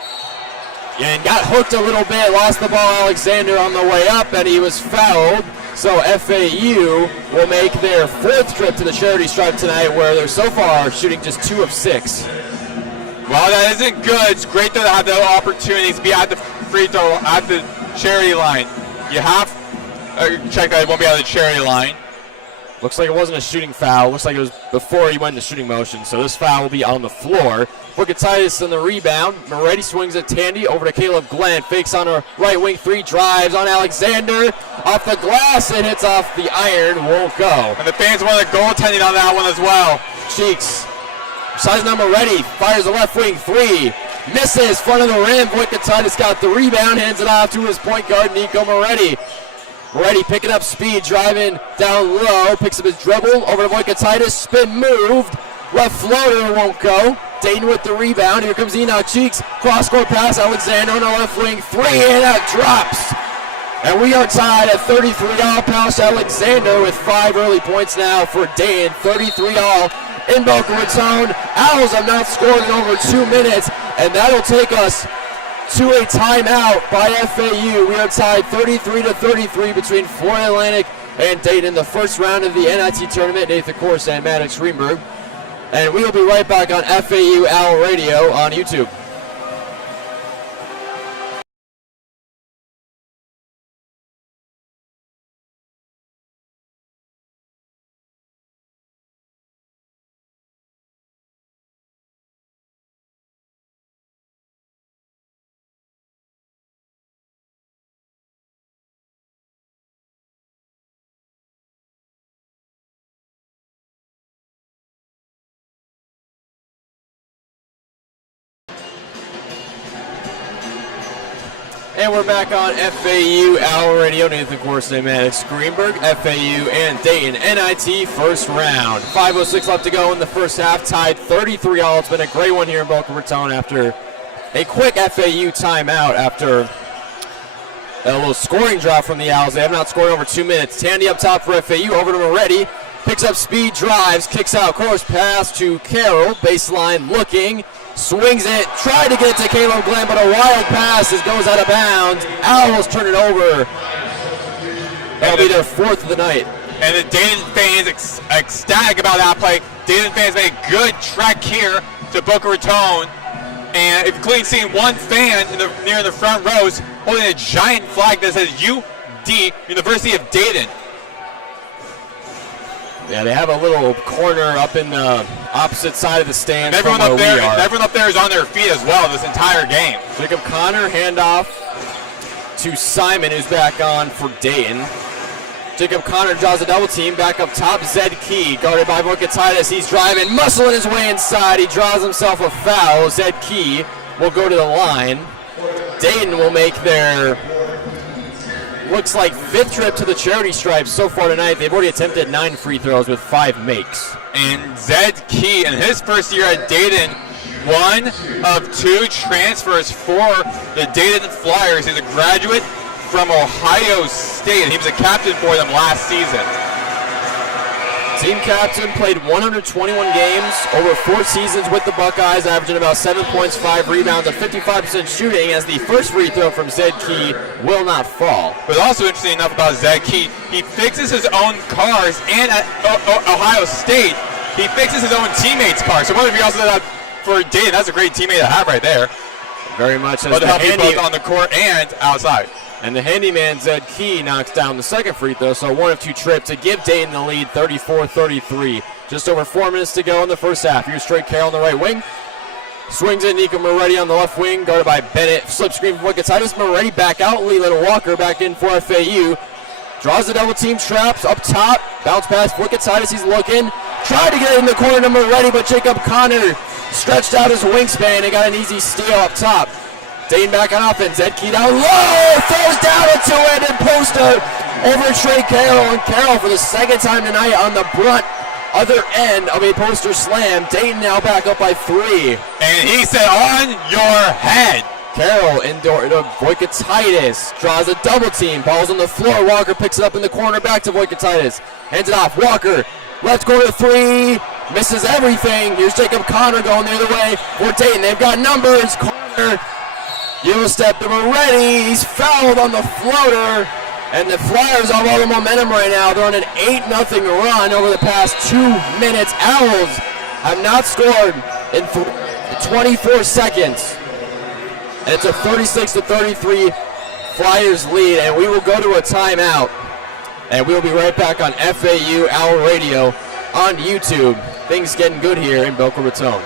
And got hooked a little bit. Lost the ball, Alexander, on the way up, and he was fouled. So FAU will make their 4th trip to the charity stripe tonight, where they're so far shooting just 2 of 6. Well, that isn't good. It's great to have the opportunities to be at the free throw, at the charity line. You have check that it won't be at the charity line. Looks like it wasn't a shooting foul. Looks like it was before he went into shooting motion. So this foul will be on the floor. Titus on the rebound. Moretti swings at Tandy over to Caleb Glenn. Fakes on a right wing 3, drives on Alexander. Off the glass, it hits off the iron. Won't go. And the fans want the goaltending on that one as well. Cheeks. Size number ready. Fires the left wing 3. Misses. Front of the rim. Titus got the rebound. Hands it off to his point guard, Nico Moretti. Moretti picking up speed, driving down low, picks up his dribble, over to Titus, spin moved, left floater won't go. Dayton with the rebound, here comes Enoch Cheeks, cross-court pass, Alexander on the left wing, 3, and that drops. And we are tied at 33-all. Posh Alexander with 5 early points now for Dayton, 33-all in Boca Raton. Owls have not scored in over 2 minutes, and that'll take us to a timeout by FAU. We are tied 33-33 between Florida Atlantic and Dayton in the first round of the NIT tournament. Nathan Korst and Maddox Greenberg. And we will be right back on FAU Owl Radio on YouTube. And we're back on FAU Owl Radio. Nathan Korst and Maddox Greenberg, FAU and Dayton NIT first round. 5:06 left to go in the first half, tied 33-all. It's been a great one here in Boca Raton after a quick FAU timeout after a little scoring drop from the Owls. They have not scored in over 2 minutes. Tandy up top for FAU, over to Moretti. Picks up speed, drives, kicks out, course pass to Carroll. Baseline looking. Swings it, tried to get it to Caleb Glenn, but a wild pass goes out of bounds. Owls turn it over. That'll be their 4th of the night. And the Dayton fans ecstatic about that play. Dayton fans made a good trek here to Boca Raton. And including seeing one fan near the front rows holding a giant flag that says UD, University of Dayton. Yeah, they have a little corner up in the opposite side of the stand. And everyone up there is on their feet as well this entire game. Jacob Connor, handoff to Simon, who's back on for Dayton. Jacob Connor draws a double team. Back up top, Zed Key, guarded by Titus. He's driving, muscling his way inside. He draws himself a foul. Zed Key will go to the line. Dayton will make their, looks like, 5th trip to the charity stripes so far tonight. They've already attempted 9 free throws with 5 makes. And Zed Key, in his first year at Dayton, 1 of 2 transfers for the Dayton Flyers. He's a graduate from Ohio State. He was a captain for them last season. Team captain, played 121 games over 4 seasons with the Buckeyes, averaging about 7 points, 5 rebounds, and 55% shooting, as the first free throw from Zed Key will not fall. But also interesting enough about Zed Key, he fixes his own cars, and at Ohio State, he fixes his own teammates' cars. So whether if he also did that for Dayton, that's a great teammate to have right there. Very much. But to help you both on the court and outside. And the handyman Zed Key knocks down the second free throw, so one of two trips to give Dayton the lead, 34-33. Just over 4 minutes to go in the first half. Here's Trey Carroll on the right wing. Swings it, Nico Moretti on the left wing, guarded by Bennett. Slip screen from Wicketitis. Moretti back out, Leland Walker back in for FAU. Draws the double team, traps up top. Bounce pass, Wicketitis, he's looking. Tried to get it in the corner to Moretti, but Jacob Connor stretched out his wingspan and got an easy steal up top. Dayton back on offense, Ed Key down low, throws down into it, and poster over Trey Carroll. And Carroll for the second time tonight on the brunt other end of a poster slam. Dayton now back up by 3. And he said, on your head. Carroll indoor to Voikatitis. Draws a double team. Ball's on the floor. Walker picks it up in the corner. Back to Voikatitis. Hands it off. Walker. Left corner 3. Misses everything. Here's Jacob Connor going the other way for Dayton. They've got numbers. Connor. Euro step to Moretti. He's fouled on the floater. And the Flyers have all the momentum right now. They're on an 8-0 run over the past 2 minutes. Owls have not scored in 24 seconds. And it's a 36-33 Flyers lead. And we will go to a timeout. And we'll be right back on FAU Owl Radio on YouTube. Things getting good here in Boca Raton.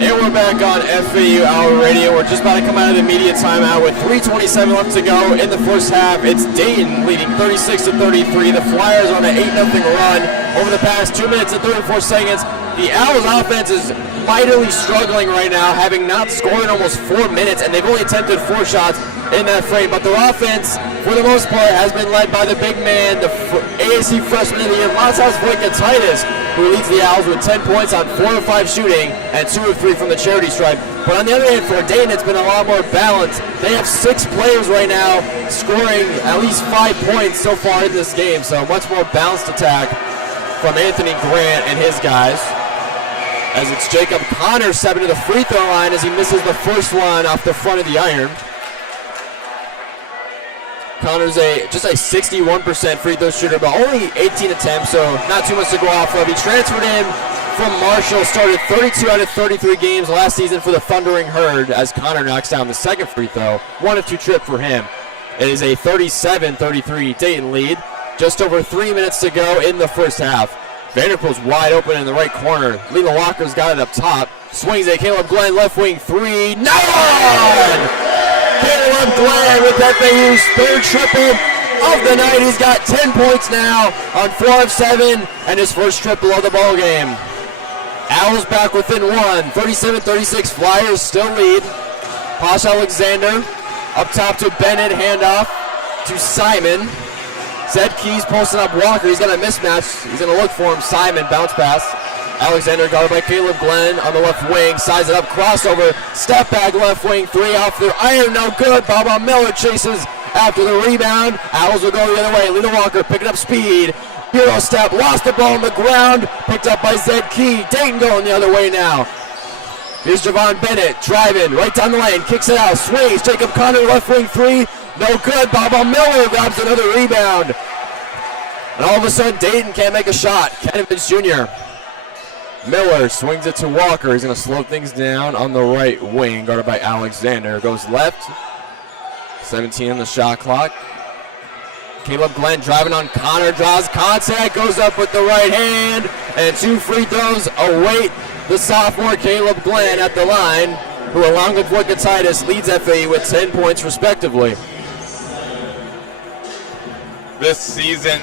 And we're back on FAU Hour Radio. We're just about to come out of the media timeout with 3:27 left to go in the first half. It's Dayton leading 36-33. The Flyers on an 8-0 run over the past 2 minutes and 34 seconds. The Owls offense is mightily struggling right now, having not scored in almost 4 minutes, and they've only attempted 4 shots in that frame. But their offense, for the most part, has been led by the big man, the AAC freshman of the year, Matas Voikatitis, who leads the Owls with 10 points on 4 of 5 shooting and 2 of 3 from the charity stripe. But on the other hand, for Dayton, it's been a lot more balanced. They have 6 players right now scoring at least 5 points so far in this game. So much more balanced attack from Anthony Grant and his guys. As it's Jacob Connor stepping to the free throw line as he misses the first one off the front of the iron. Connor's just a 61% free throw shooter, but only 18 attempts, so not too much to go off of. He transferred in from Marshall, started 32 out of 33 games last season for the Thundering Herd as Connor knocks down the second free throw. 1 of 2 trip for him. It is a 37-33 Dayton lead. Just over 3 minutes to go in the first half. Vanderpool's wide open in the right corner. Lila Walker's got it up top. Swings at Caleb Glenn, left wing three. Nice one! Caleb Glenn with FAU's third triple of the night. He's got 10 points now on 4 of 7 and his first triple of the ball game. Owls back within 1. 37-36 Flyers still lead. Posh Alexander up top to Bennett. Handoff to Simon. Zed Keys posting up Walker. He's got a mismatch. He's going to look for him. Simon, bounce pass. Alexander guarded by Caleb Glenn on the left wing. Size it up, crossover. Step back left wing. 3 off their iron. No good. Baba Miller chases after the rebound. Owls will go the other way. Lena Walker picking up speed. Euro step. Lost the ball on the ground. Picked up by Zed Key. Dayton going the other way now. Here's Javon Bennett driving right down the lane. Kicks it out. Swings. Jacob Connor left wing 3. No good. Baba Miller grabs another rebound. And all of a sudden, Dayton can't make a shot. Kenovich Jr. Miller swings it to Walker. He's going to slow things down on the right wing, guarded by Alexander. Goes left. 17 on the shot clock. Caleb Glenn driving on Connor. Draws contact. Goes up with the right hand. And 2 free throws await the sophomore Caleb Glenn at the line, who along with Woodgatitis leads FAU with 10 points respectively. This season,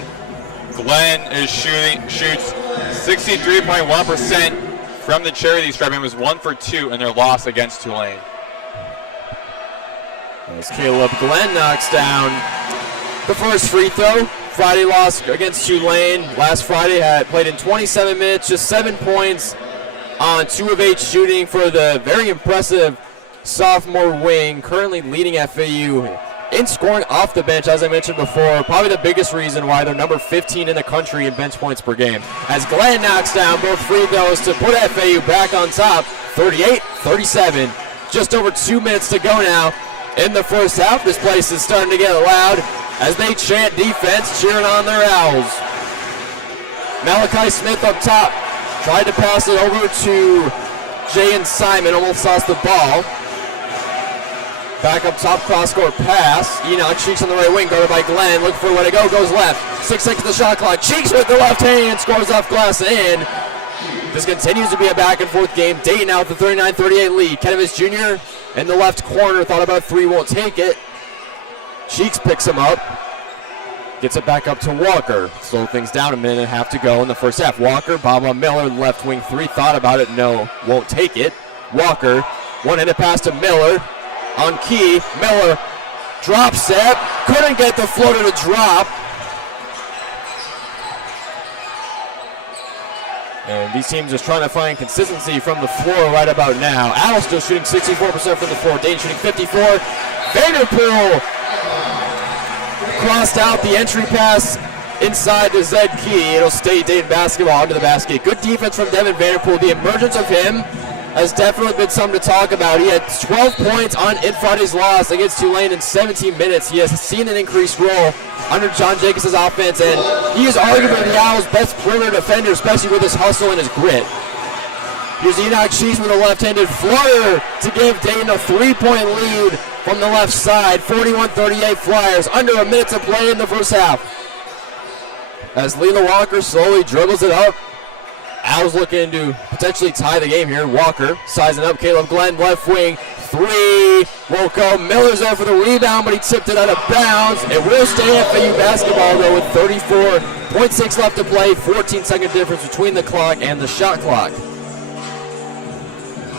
Glenn shoots 63.1% from the charity stripe and was 1 for 2 in their loss against Tulane. As Caleb Glenn knocks down the first free throw. Friday loss against Tulane. Last Friday had played in 27 minutes, just 7 points on 2 of 8 shooting for the very impressive sophomore wing, currently leading FAU in scoring off the bench, as I mentioned before. Probably the biggest reason why they're number 15 in the country in bench points per game. As Glenn knocks down both free throws to put FAU back on top, 38-37. Just over 2 minutes to go now in the first half. This place is starting to get loud as they chant defense, cheering on their Owls. Malachi Smith up top. Tried to pass it over to Jay and Simon. Almost lost the ball. Back up top, cross-court pass. Enoch Cheeks on the right wing, guarded by Glenn. Looking for a way to go, goes left. 6 seconds to the shot clock. Cheeks with the left hand, scores off glass in. This continues to be a back-and-forth game. Dayton out with the 39-38 lead. Kenovich Jr. in the left corner, thought about 3, won't take it. Cheeks picks him up. Gets it back up to Walker. Slow things down, a minute and a half to go in the first half. Walker, Baba Miller, left wing 3, thought about it, no, won't take it. Walker, one-handed pass to Miller. On key, Miller, drop step, couldn't get the floater to drop. And these teams just trying to find consistency from the floor right about now. Owls still shooting 64% from the floor. Dayton shooting 54. Vanderpool crossed out the entry pass inside to Zed Key. It'll stay Dayton basketball under the basket. Good defense from Devin Vanderpool. The emergence of him has definitely been something to talk about. He had 12 points in Friday's loss against Tulane in 17 minutes. He has seen an increased role under John Jacobs' offense, and he is arguably the Owls' best perimeter defender, especially with his hustle and his grit. Here's Enoch Cheese with a left-handed floater to give Dayton a 3-point lead from the left side. 41-38 Flyers, under a minute to play in the first half. As Lila Walker slowly dribbles it up. Owls looking to potentially tie the game here. Walker sizing up. Caleb Glenn, left wing, 3 won't go. Miller's there for the rebound, but he tipped it out of bounds. It will stay FAU basketball, though, with 34.6 left to play. 14-second difference between the clock and the shot clock.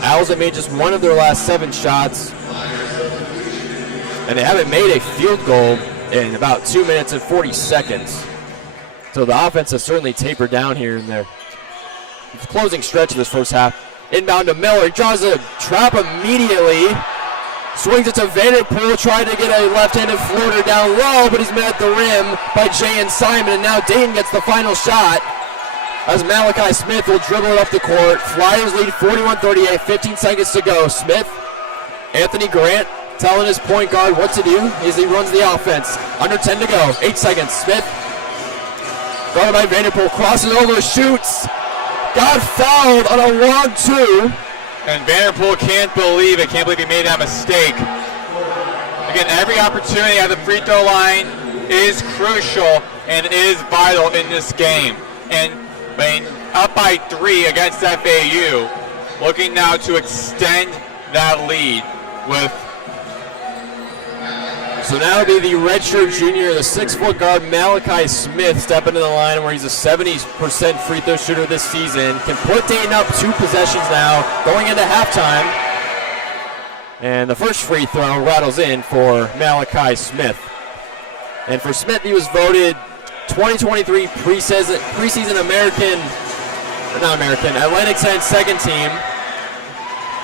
Owls have made just 1 of their last 7 shots, and they haven't made a field goal in about 2 minutes and 40 seconds. So the offense has certainly tapered down here in their closing stretch of this first half. Inbound to Miller. He draws a trap immediately. Swings it to Vanderpool. Tried to get a left-handed floater down low, but he's met at the rim by Jay and Simon. And now Dayton gets the final shot as Malachi Smith will dribble it up the court. Flyers lead 41-38. 15 seconds to go. Smith, Anthony Grant, telling his point guard what to do as he runs the offense. Under 10 to go, 8 seconds. Smith, guarded by Vanderpool, crosses over, shoots. Got fouled on a long 2. And Vanderpool can't believe he made that mistake. Again, every opportunity at the free throw line is crucial and is vital in this game. And up by 3 against FAU, looking now to extend that lead with. So now it'll be the redshirt junior, the 6-foot guard Malachi Smith, stepping to the line where he's a 70% free throw shooter this season. Can put Dayton up 2 possessions now, going into halftime. And the first free throw rattles in for Malachi Smith. And for Smith, he was voted 2023 preseason Atlantic 10 second team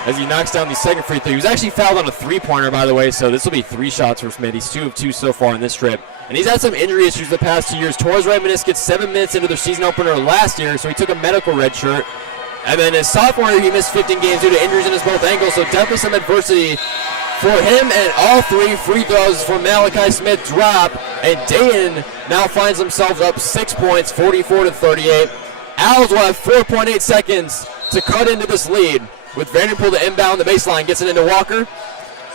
as he knocks down the second free throw. He was actually fouled on a 3-pointer, by the way, so this will be 3 shots for Smith. He's 2 of 2 so far in this trip. And he's had some injury issues the past 2 years. Tore his right meniscus 7 minutes into their season opener last year, so he took a medical red shirt. And then his sophomore year, he missed 15 games due to injuries in his both ankles, so definitely some adversity for him, and all 3 free throws for Malachi Smith drop, and Dayton now finds themselves up 6 points, 44-38. Owls will have 4.8 seconds to cut into this lead with Vanderpool to inbound the baseline, gets it into Walker.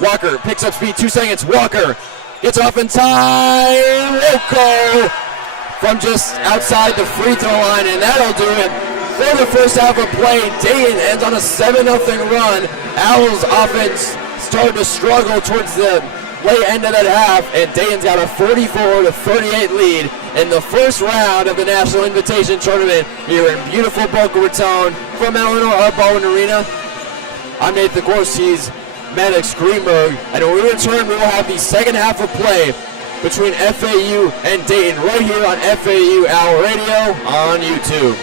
Walker picks up speed, 2 seconds. Walker gets off in time. Rocco from just outside the free throw line, and that'll do it for the first half of play. Dayton ends on a 7-0 run. Owls offense started to struggle towards the late end of that half, and Dayton's got a 44-38 lead in the first round of the National Invitation Tournament here in beautiful Boca Raton from Eleanor Art Baldwin Arena. I'm Nathan Korst, he's Maddox, Greenberg, and when we return, we will have the second half of play between FAU and Dayton right here on FAU Owl Radio on YouTube.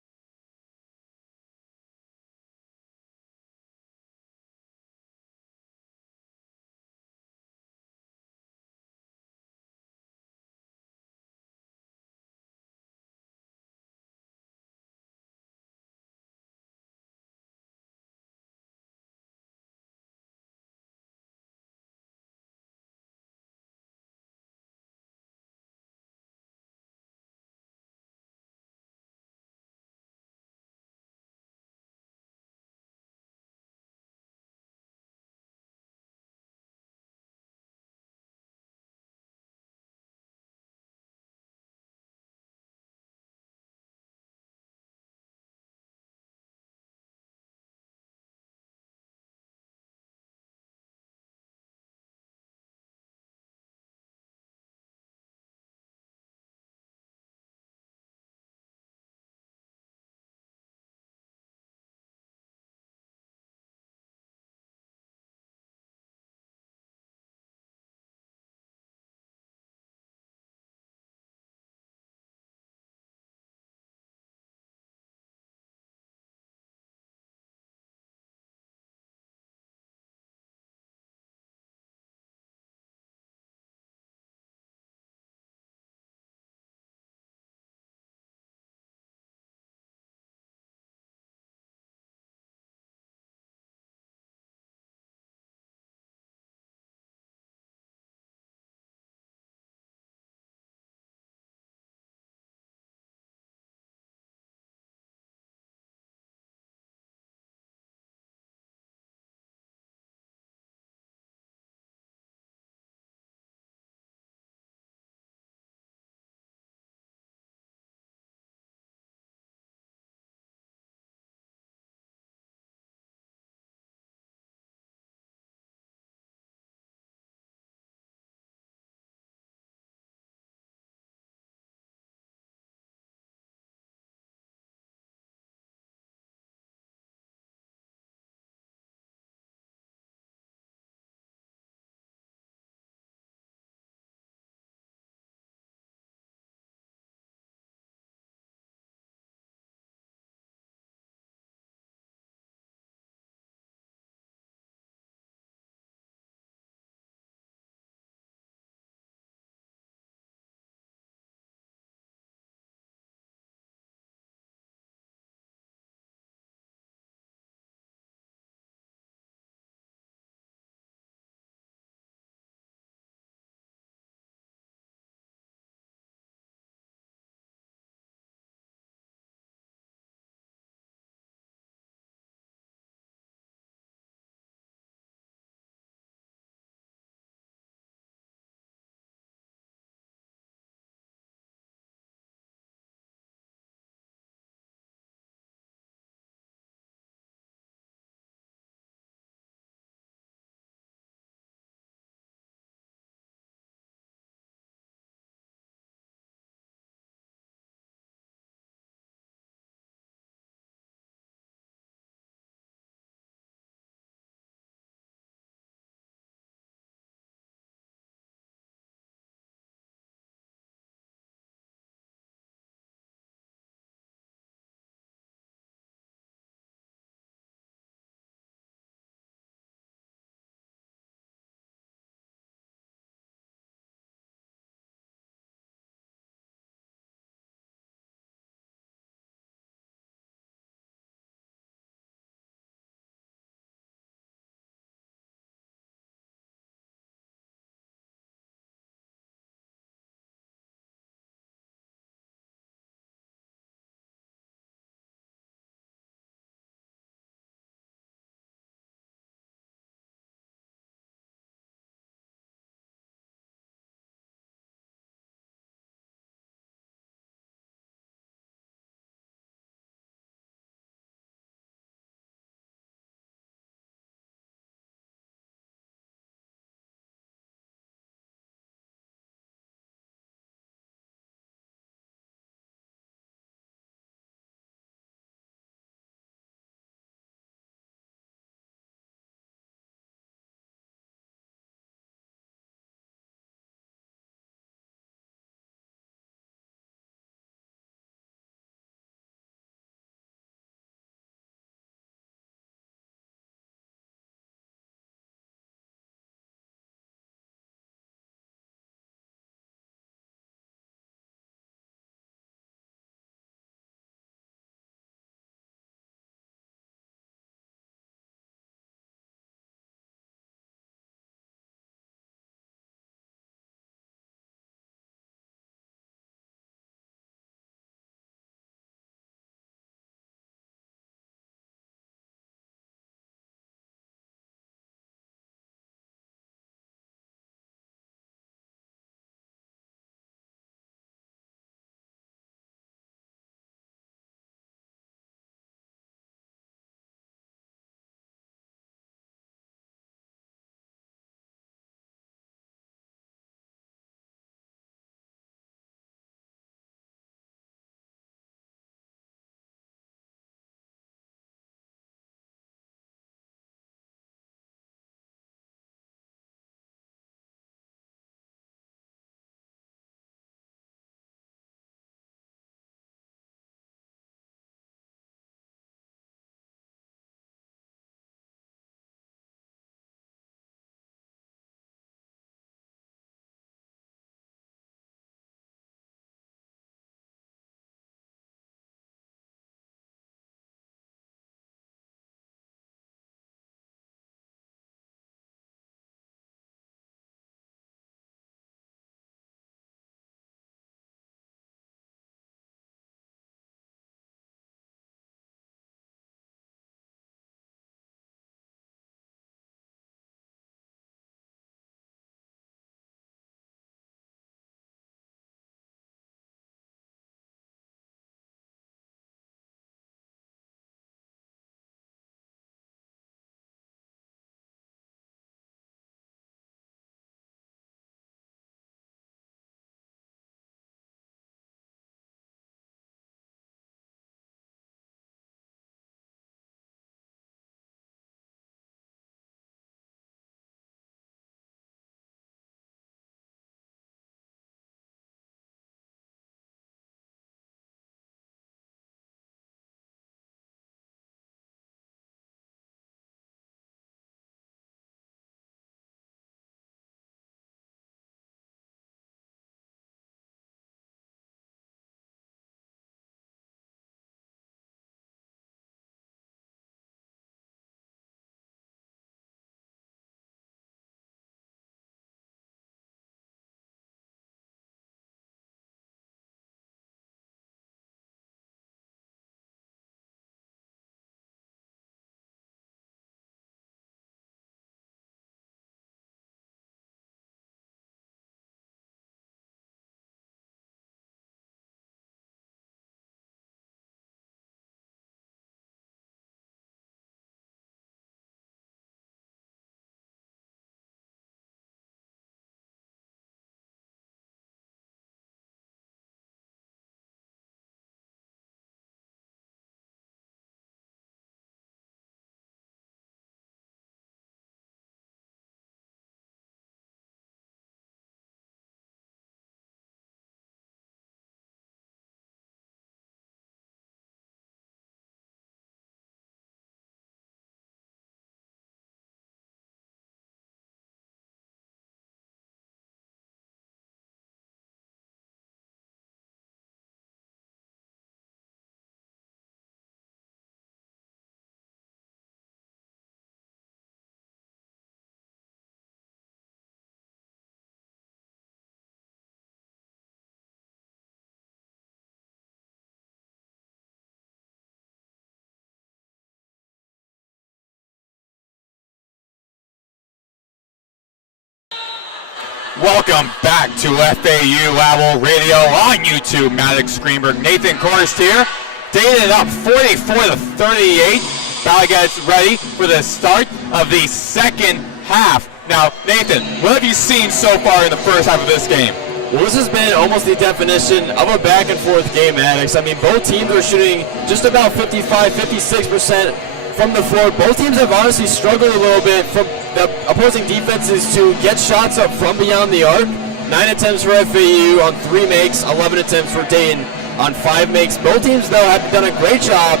Welcome back to FAU Owl Radio on YouTube. Maddox, Greenberg, Nathan Korst here. Dayton up 44-38. Valley gets ready for the start of the second half. Now, Nathan, what have you seen so far in the first half of this game? Well, this has been almost the definition of a back and forth game, Maddox. I mean, both teams are shooting just about 56% from the floor. Both teams have honestly struggled a little bit from the opposing defenses to get shots up from beyond the arc. 9 attempts for FAU on 3 makes, 11 attempts for Dayton on 5 makes. Both teams, though, have done a great job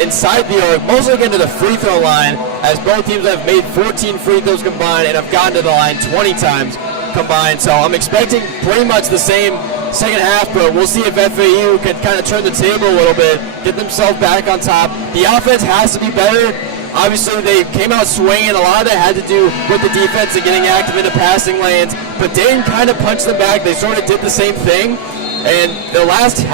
inside the arc, mostly getting to the free throw line, as both teams have made 14 free throws combined and have gotten to the line 20 times combined. So I'm expecting pretty much the same second half, but we'll see if FAU can kind of turn the table a little bit, get themselves back on top. The offense has to be better. Obviously, they came out swinging. A lot of that had to do with the defense and getting active in the passing lanes, but Dayton kind of punched them back. They sort of did the same thing. And the last,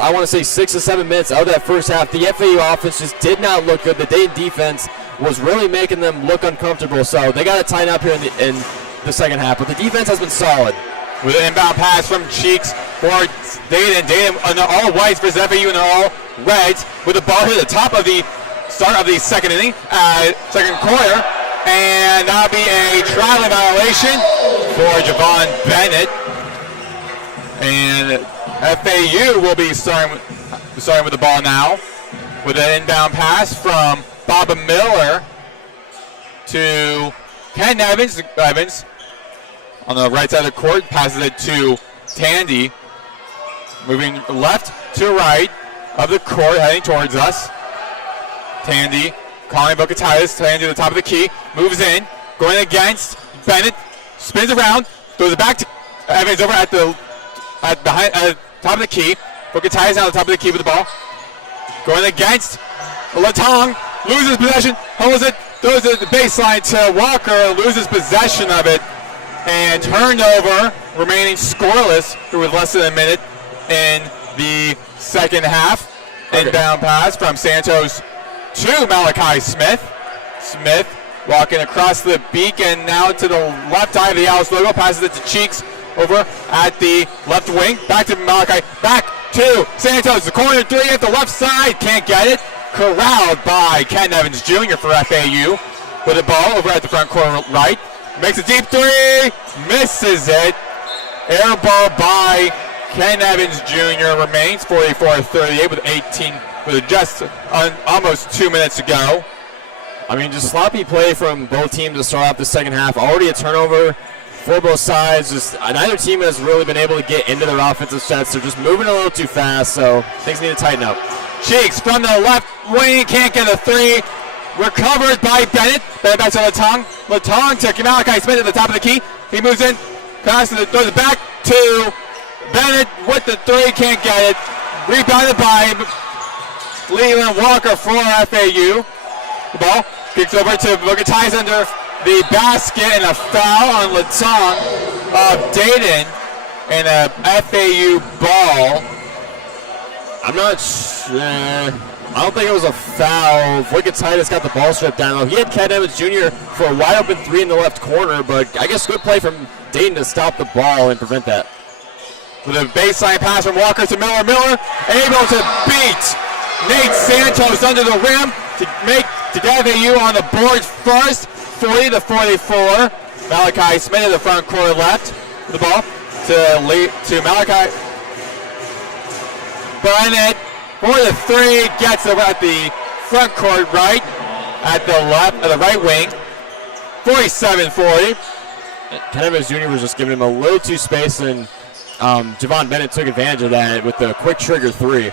I want to say 6 to 7 minutes of that first half, the FAU offense just did not look good. The Dayton defense was really making them look uncomfortable, so they got to tighten up here in the second half. But the defense has been solid. With an inbound pass from Cheeks for Dayton. Dayton in all whites versus FAU in all reds, with the ball here at the top of the start of the second inning, second quarter. And that'll be a traveling violation for Javon Bennett. And FAU will be starting with the ball now, with an inbound pass from Bob Miller to Ken Evans. Evans on the right side of the court passes it to Tandy, moving left to right of the court, heading towards us. Tandy calling Bukatitis. Tandy to the top of the key, moves in, going against Bennett, spins around, throws it back to Evans over at the top of the key. Bukatitis now at the top of the key with the ball. Going against Latong, loses possession, holds it, throws it at the baseline to Walker, loses possession of it, and turned over, remaining scoreless with less than a minute in the second half. Okay. Inbound pass from Santos to Malachi Smith. Smith walking across the beacon now to the left eye of the Alice logo, passes it to Cheeks over at the left wing. Back to Malachi, back to Santos. The corner 3 at the left side, can't get it. Corralled by Ken Evans Jr. for FAU with the ball over at the front corner right. Makes a deep 3, misses it. Air ball by Ken Evans Jr. remains 44-38 with just almost 2 minutes to go. I mean, just sloppy play from both teams to start off the second half. Already a turnover for both sides. Just neither team has really been able to get into their offensive sets. They're just moving a little too fast, so things need to tighten up. Cheeks from the left wing, can't get a 3. Recovered by Bennett. Bennett back to Latong. Latong to Malachi Smith at the top of the key. He moves in, passes it, throws it back to Bennett with the 3, can't get it. Rebounded by Leland Walker for FAU. The ball kicks over to Bukatitis under the basket, and a foul on Latong of Dayton, and a FAU ball. I'm not sure. I don't think it was a foul. Bukatitis got the ball stripped down, though. He had Ken Evans Jr. for a wide open 3 in the left corner, but I guess good play from Dayton to stop the ball and prevent that. With a baseline pass from Walker to Miller. Miller able to beat Nate Santos under the rim to get FAU on the board first, 40-44. Malachi Smith in the front court left. The ball to Malachi. Bennett for the 3, gets it at the front court right, at the right wing. 47-40. Ken Evans Jr. was just giving him a little too space, and Javon Bennett took advantage of that with the quick trigger 3.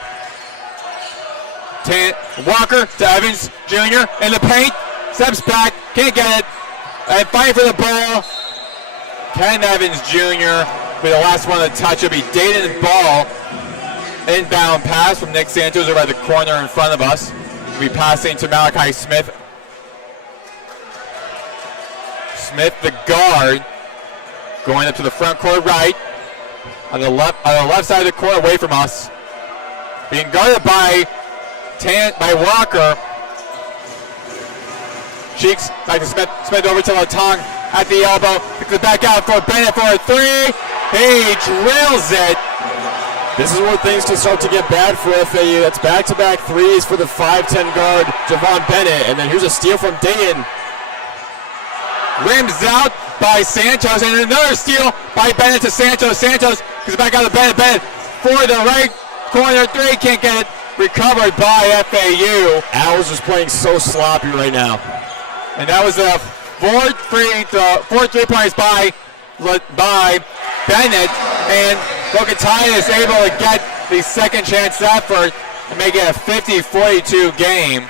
Walker to Evans Jr. in the paint, steps back, can't get it, and fighting for the ball. Ken Evans Jr. be the last one to touch. It'll be Dayton ball. Inbound pass from Nick Santos over at the corner in front of us. We'll be passing to Malachi Smith. Smith, the guard, going up to the front court right. On the left side of the court, away from us. Being guarded by Walker. Cheeks back to Smith. Smith over to Latong. at the elbow. Kicks it back out for Bennett for a three. He drills it. This is where things can start to get bad for FAU. That's back-to-back threes for the 5'10 guard, Javon Bennett. And then here's a steal from Dayton. Rims out by Santos, and another steal by Bennett to Santos. Santos gets back out to Bennett. Bennett for the right corner three, can't get it. Recovered by FAU. Owls is playing so sloppy right now. And that was a four three-pointers by Bennett. And Commentators is able to get the second chance effort to make it a 50-42 game.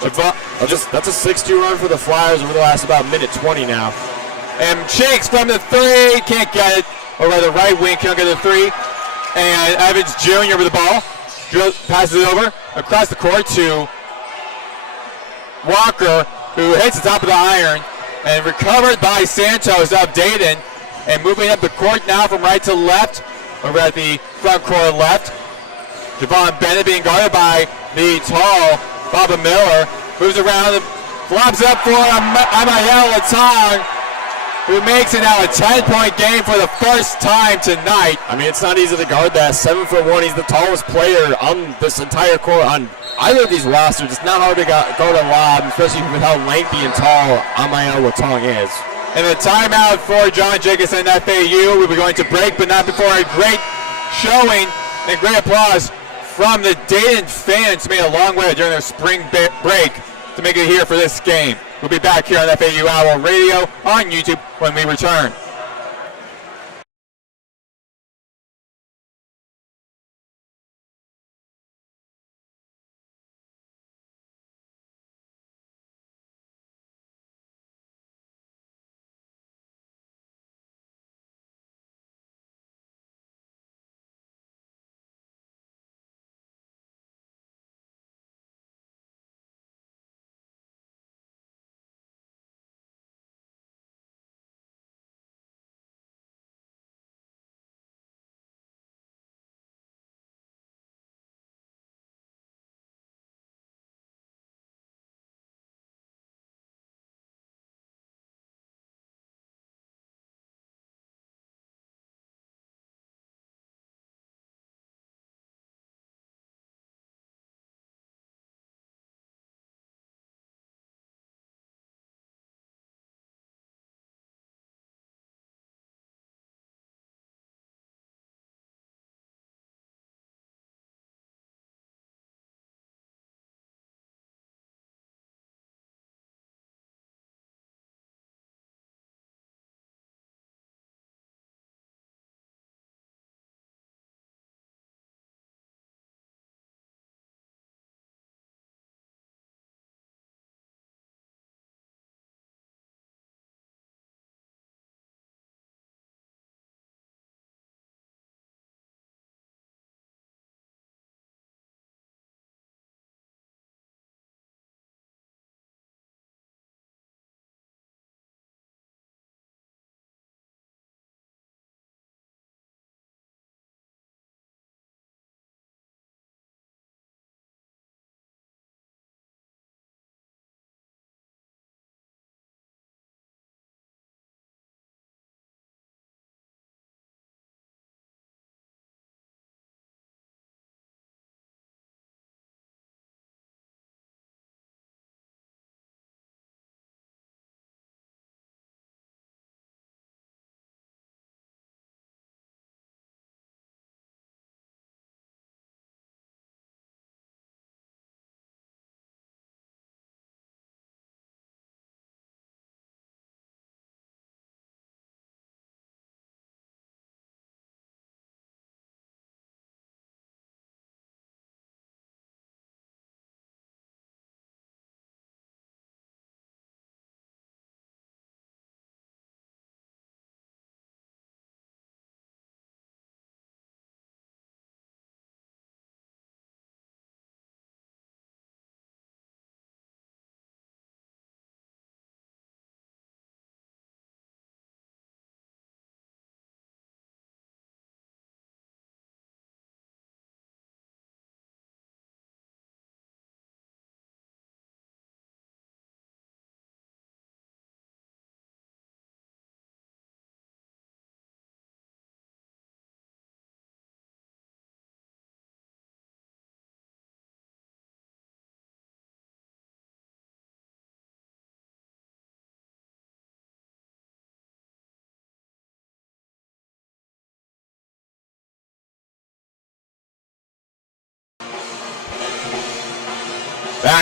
That's a 6-2 run for the Flyers over the last about minute 20 now. And Cheeks from the three, can't get it. Over the right wing, can't get the three. And Evans Jr. with the ball. Passes it over across the court to Walker, who hits the top of the iron. And recovered by Santos of Dayton. And moving up the court now from right to left. Over at the front court left. Javon Bennett being guarded by the tall Baba Miller. Moves around and flops up for Amael Latong, who makes it now a 10-point game for the first time tonight. I mean, it's not easy to guard that. 7'1", he's the tallest player on this entire court on either of these rosters. It's not hard to guard a lob, especially with how lengthy and tall Amael Latong is. And a timeout for John Jacobson and FAU. We'll be going to break, but not before a great showing and great applause from the Dayton fans who made a long way during their spring break to make it here for this game. We'll be back here on FAU Owl Radio on YouTube when we return.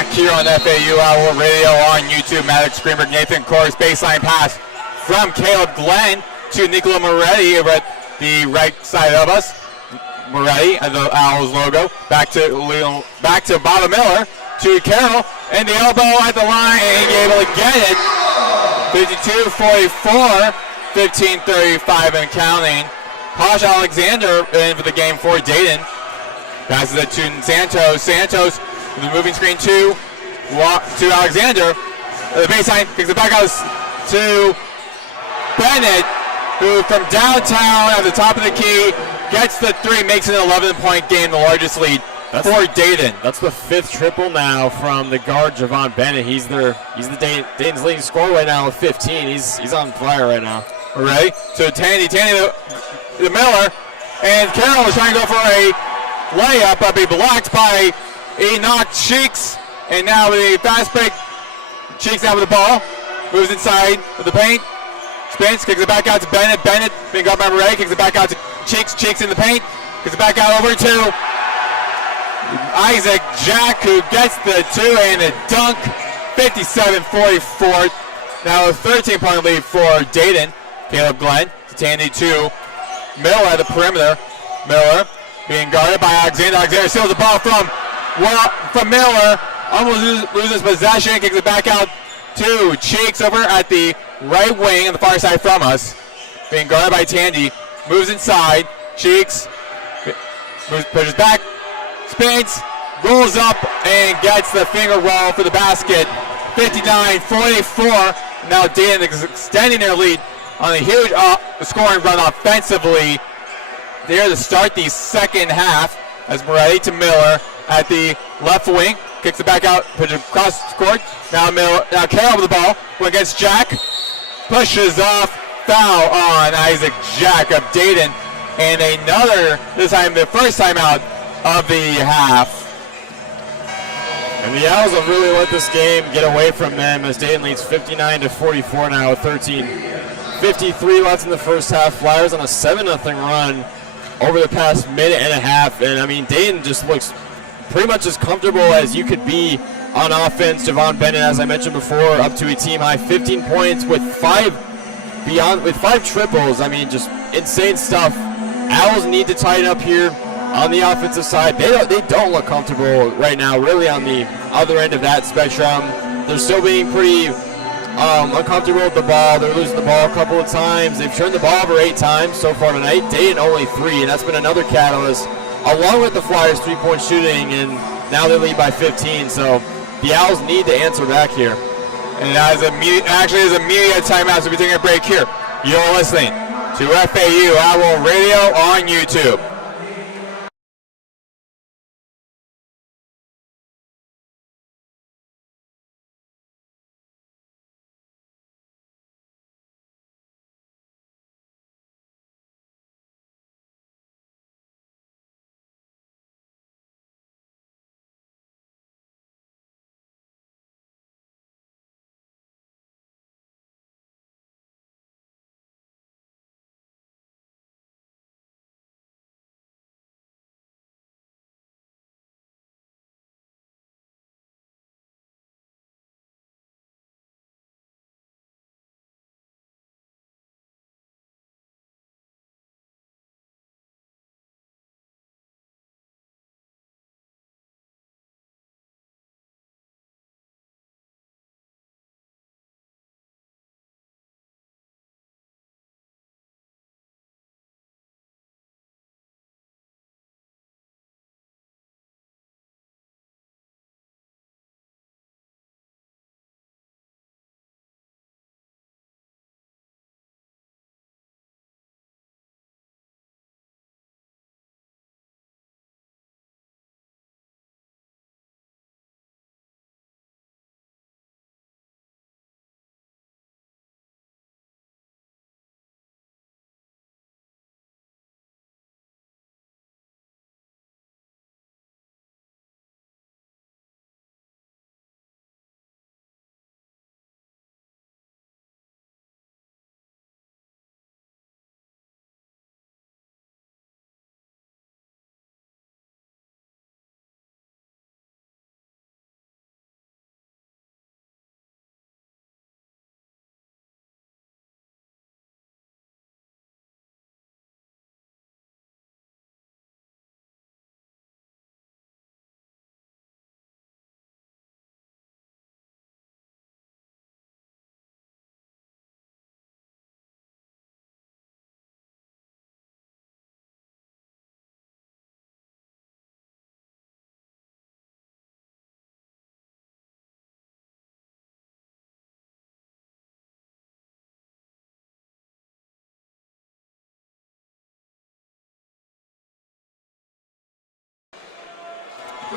back here on FAU Owl Radio on YouTube. Maddox, Greenberg, Nathan, Korst, baseline pass from Caleb Glenn to Nicola Moretti over at the right side of us. Moretti at the Owls logo. Back to Bob Miller to Carroll, and the elbow at the line, and able to get it. 52-44, 15:35 and counting. Posh Alexander in for the game for Dayton. Passes it to Santos. Santos with the moving screen to Alexander. The baseline kicks it back out to Bennett, who from downtown at the top of the key gets the three, makes it an 11-point game, the largest lead for Dayton. That's the 5th triple now from the guard Javon Bennett. He's Dayton's leading scorer right now with 15. He's on fire right now. Ready? So Tandy the Miller, and Carroll is trying to go for a layup, but be blocked by Enoch Cheeks. And now with a fast break, Cheeks out with the ball, moves inside with the paint, spins, kicks it back out to Bennett. Bennett being got by Murray, kicks it back out to Cheeks. Cheeks in the paint, kicks it back out over to Isaac Jack, who gets the two and a dunk. 57-44. Now a 13-point lead for Dayton. Caleb Glenn to Tandy to Miller at the perimeter. Miller being guarded by Alexander. Alexander steals the ball from Miller. Almost loses possession. Kicks it back out to Cheeks over at the right wing on the far side from us. Being guarded by Tandy. Moves inside. Cheeks pushes back. Spins. Rolls up and gets the finger roll for the basket. 59-44. Now Dayton is extending their lead on a huge scoring run offensively there to start the second half, as Moretti to Miller at the left wing, kicks it back out, puts it across the court. Now Carroll with the ball, against Jack, pushes off, foul on Isaac Jack of Dayton, and another, this time the first time out of the half. And the Owls have really let this game get away from them as Dayton leads 59-44 now with 13:53 left in the first half. Flyers on a 7-0 run over the past minute and a half. And I mean, Dayton just looks pretty much as comfortable as you could be on offense. Javon Bennett, as I mentioned before, up to a team high 15 points with five triples. I mean, just insane stuff. Owls need to tighten up here on the offensive side. They don't look comfortable right now, really, on the other end of that spectrum. They're still being pretty uncomfortable with the ball. They're losing the ball a couple of times. They've turned the ball over 8 times so far tonight. Dayton only 3, and that's been another catalyst, along with the Flyers' 3-point shooting, and now they lead by 15. So the Owls need to answer back here. And as a media timeout, so we're taking a break here. You're listening to FAU Owl Radio on YouTube.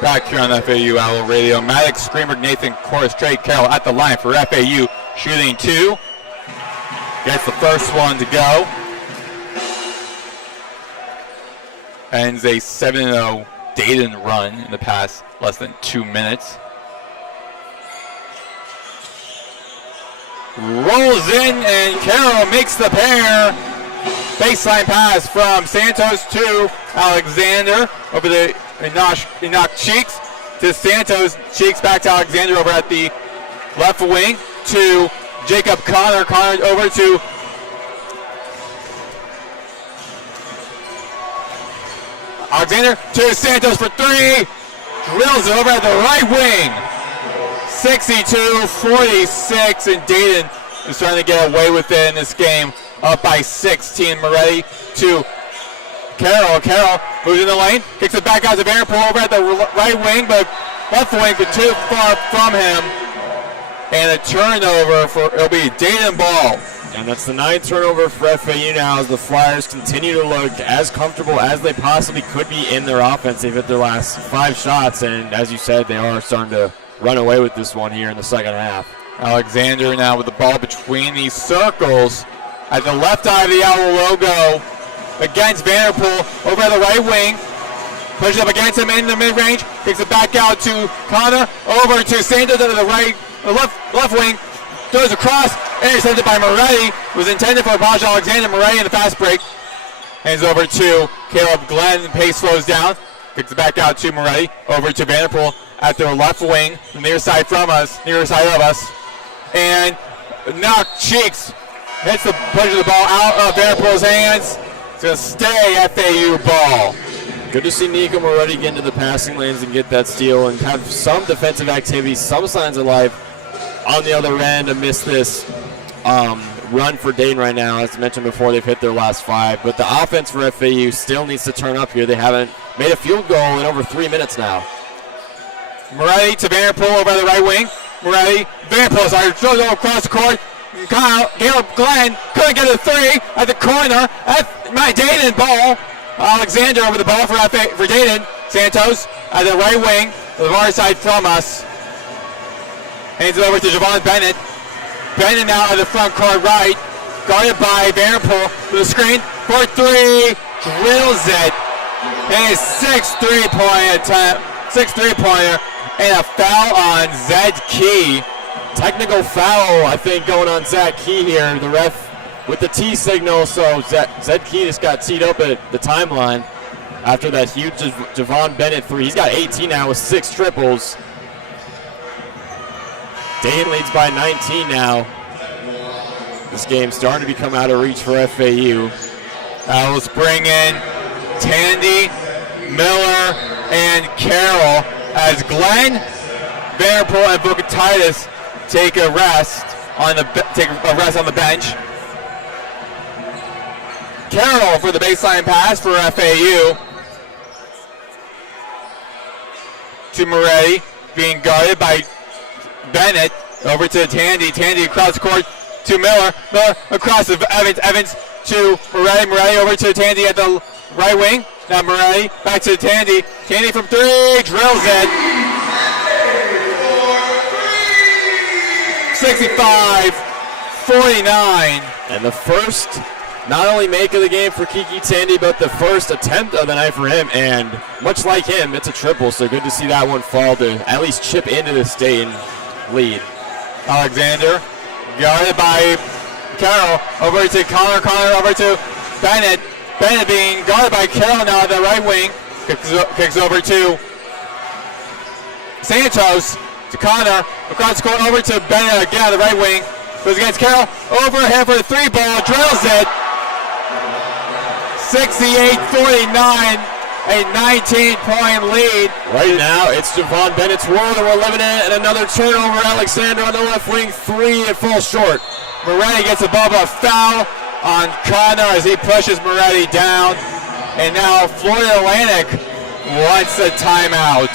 Back here on FAU Owl Radio, Maddox, Greenberg, Nathan, Korst, Trey, Carroll at the line for FAU, shooting 2. Gets the first one to go. Ends a 7-0 Dayton run in the past less than 2 minutes. Rolls in and Carroll makes the pair. Baseline pass from Santos to Alexander over the Enoch Cheeks to Santos. Cheeks back to Alexander over at the left wing to Jacob Connor. Connor over to Alexander to Santos for 3. Drills it over at the right wing. 62-46, and Dayton is trying to get away with it in this game. Up by 16. Moretti to Carroll. Carroll moves in the lane, kicks it back out to Vanderpool over at the right wing, but left wing, but too far from him. And a turnover it'll be Dayton ball. And that's the 9th turnover for FAU now as the Flyers continue to look as comfortable as they possibly could be in their offense. They've hit their last 5 shots, and as you said, they are starting to run away with this one here in the second half. Alexander now with the ball between these circles at the left eye of the Owl logo against Vanderpool over at the right wing. Pushes up against him in the mid-range, kicks it back out to Connor, over to Santos to the left wing, throws across, intercepted by Moretti. It was intended for Paul Alexander. Moretti in the fast break. Hands over to Caleb Glenn. Pace slows down. Kicks it back out to Moretti. Over to Vanderpool at the left wing, the near side of us. And Knock Cheeks hits pushes the ball out of Vanderpool's hands. It's going to stay FAU ball. Good to see Nico Moretti get into the passing lanes and get that steal and have some defensive activity, some signs of life on the other end amidst this run for Dayton right now. As I mentioned before, they've hit their last 5. But the offense for FAU still needs to turn up here. They haven't made a field goal in over 3 minutes now. Moretti to Vanderpool over the right wing. Moretti, Vanderpool, throws it across the court. Caleb Glenn couldn't get a 3 at the corner. At my Dayton ball. Alexander over the ball for Dayton. Santos at the right wing, the far side from us. Hands it over to Javon Bennett. Bennett now at the front court right. Guarded by Vanderpool with a screen for 3. Drills it. And a 6 3-pointer. And a foul on Zed Key. Technical foul, I think, going on Zach Key here. The ref with the T signal, so Zed Key just got teed up at the timeline after that huge Javon Bennett 3. He's got 18 now with 6 triples. Dayton leads by 19 now. This game's starting to become out of reach for FAU. Owls bring in Tandy, Miller, and Carroll as Glenn, Vanderpool, and Bukatitis take a rest on the bench. Carroll for the baseline pass for FAU to Moretti, being guarded by Bennett. Over to Tandy. Tandy across the court to Miller. Miller across to Evans to Moretti. Moretti over to Tandy at the right wing. Now Moretti back to Tandy. Tandy from 3, drills it. 65-49. And the first not only make of the game for Kiki Tandy, but the first attempt of the night for him. And much like him, it's a triple, so good to see that one fall to at least chip into this Dayton lead. Alexander guarded by Carroll. Over to Connor. Connor over to Bennett. Bennett being guarded by Carroll now at the right wing. Kicks over to Santos. To Connor. Across the court over to Bennett again at the right wing. Goes against Carroll. Overhead for the 3-ball. Drills it. 68-49. A 19-point lead. Right now, it's Javon Bennett's world, and we're living in it. And another turnover. Alexander on the left wing, 3, and falls short. Moretti gets above a foul on Connor as he pushes Moretti down. And now Florida Atlantic wants a timeout.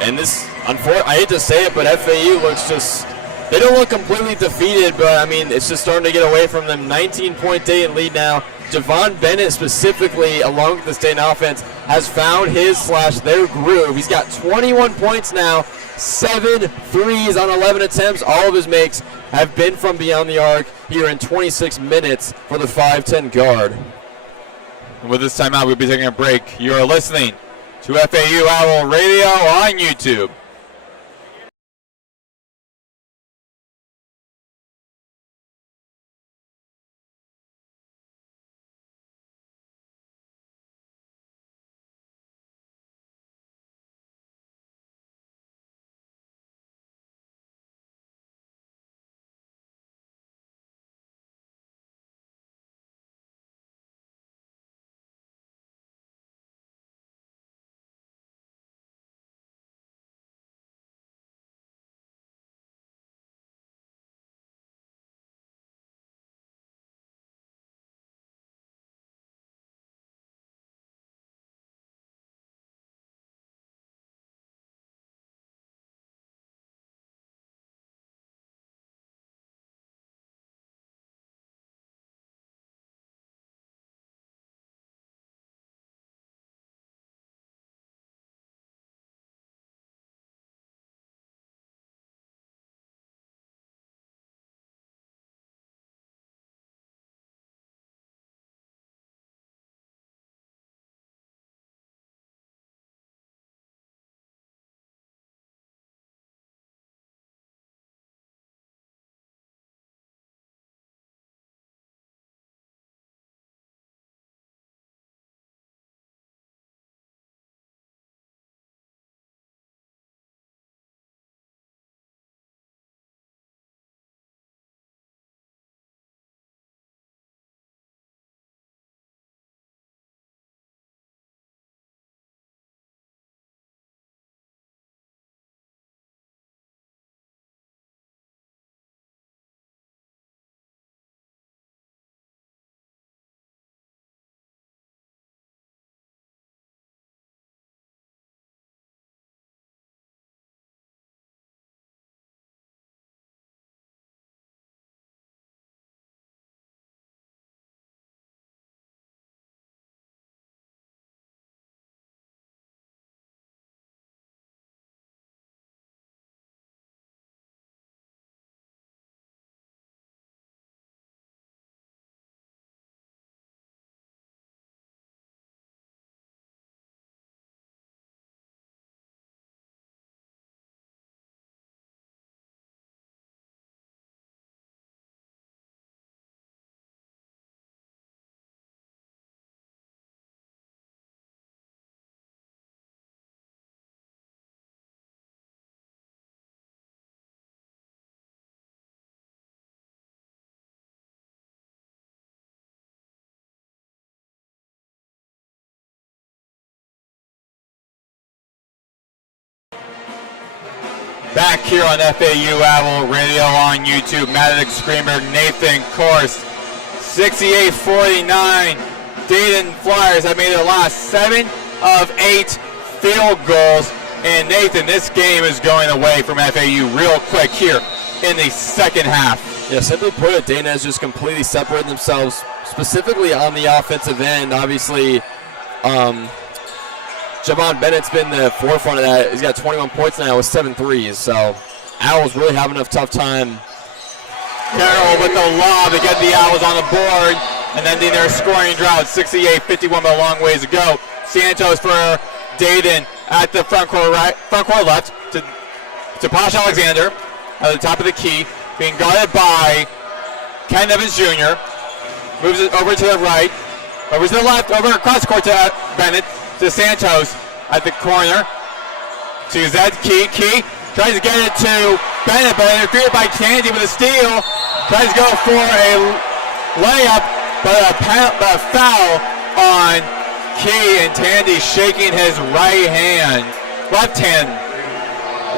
And this, unfortunately, I hate to say it, but FAU looks just, they don't look completely defeated, but I mean, it's just starting to get away from them. 19-point Dayton lead now. Javon Bennett specifically, along with the Dayton offense, has found his/their groove. He's got 21 points now, 7 threes on 11 attempts. All of his makes have been from beyond the arc here in 26 minutes for the 5'10 guard. With this timeout, we'll be taking a break. You are listening to FAU Owl Radio on YouTube. Back here on FAU Owl Radio on YouTube, Maddox, Greenberg, Nathan, Korst, 68-49. Dayton Flyers have made their last 7 of 8 field goals. And Nathan, this game is going away from FAU real quick here in the second half. Yeah, simply put it, Dayton has just completely separated themselves, specifically on the offensive end. Obviously, Javon Bennett's been the forefront of that. He's got 21 points now with 7 threes. So Owls really having a tough time. Carroll with the lob to get the Owls on the board, and then their scoring drought, 68-51, but a long ways to go. Santos for Dayton at the front court left to Posh Alexander at the top of the key, being guarded by Ken Evans Jr. Moves it over to the right, over to the left, over across court to Bennett, to Santos at the corner, to Zed Key. Key tries to get it to Bennett, but interfered by Candy with a steal. Tries to go for a layup, but a foul on Key, and Tandy shaking his left hand.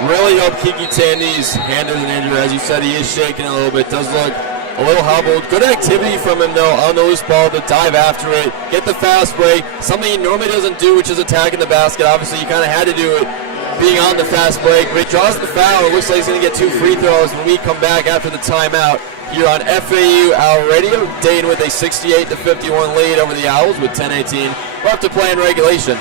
Really hope Kiki Tandy's hand isn't injured. As you said, he is shaking a little bit. Does look a little hobbled. Good activity from him, though, on the loose ball to dive after it, get the fast break, something he normally doesn't do, which is attacking the basket. Obviously, you kind of had to do it being on the fast break, but he draws the foul. It looks like he's going to get 2 free throws when we come back after the timeout here on FAU Owl Radio. Dayton with a 68-51 lead over the Owls with 10:18 left to play in regulation.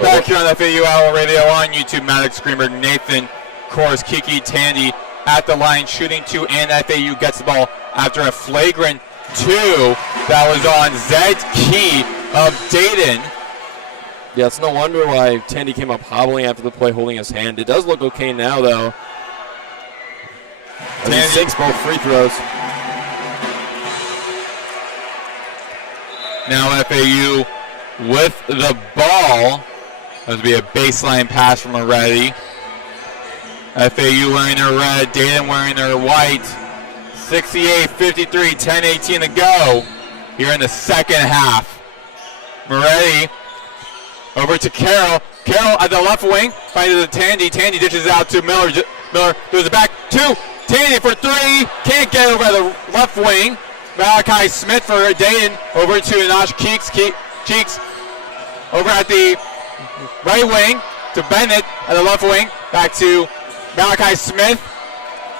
Back here on FAU Owl Radio, on YouTube, Maddox, Greenberg, Nathan, Korst, Kiki, Tandy at the line, shooting two, and FAU gets the ball after a flagrant two that was on Zed Key of Dayton. Yeah, it's no wonder why Tandy came up hobbling after the play, holding his hand. It does look okay now, though. Tandy sinks both free throws. Now FAU with the ball. That would be a baseline pass from Moretti. FAU wearing their red, Dayton wearing their white. 68-53, 10:18 to go here in the second half. Moretti over to Carroll. Carroll at the left wing, finding the Tandy. Tandy dishes out to Miller. Miller goes it back to Tandy for three. Can't get over the left wing. Malachi Smith for Dayton over to Anash Cheeks over at the right wing to Bennett at the left wing. Back to Malachi Smith.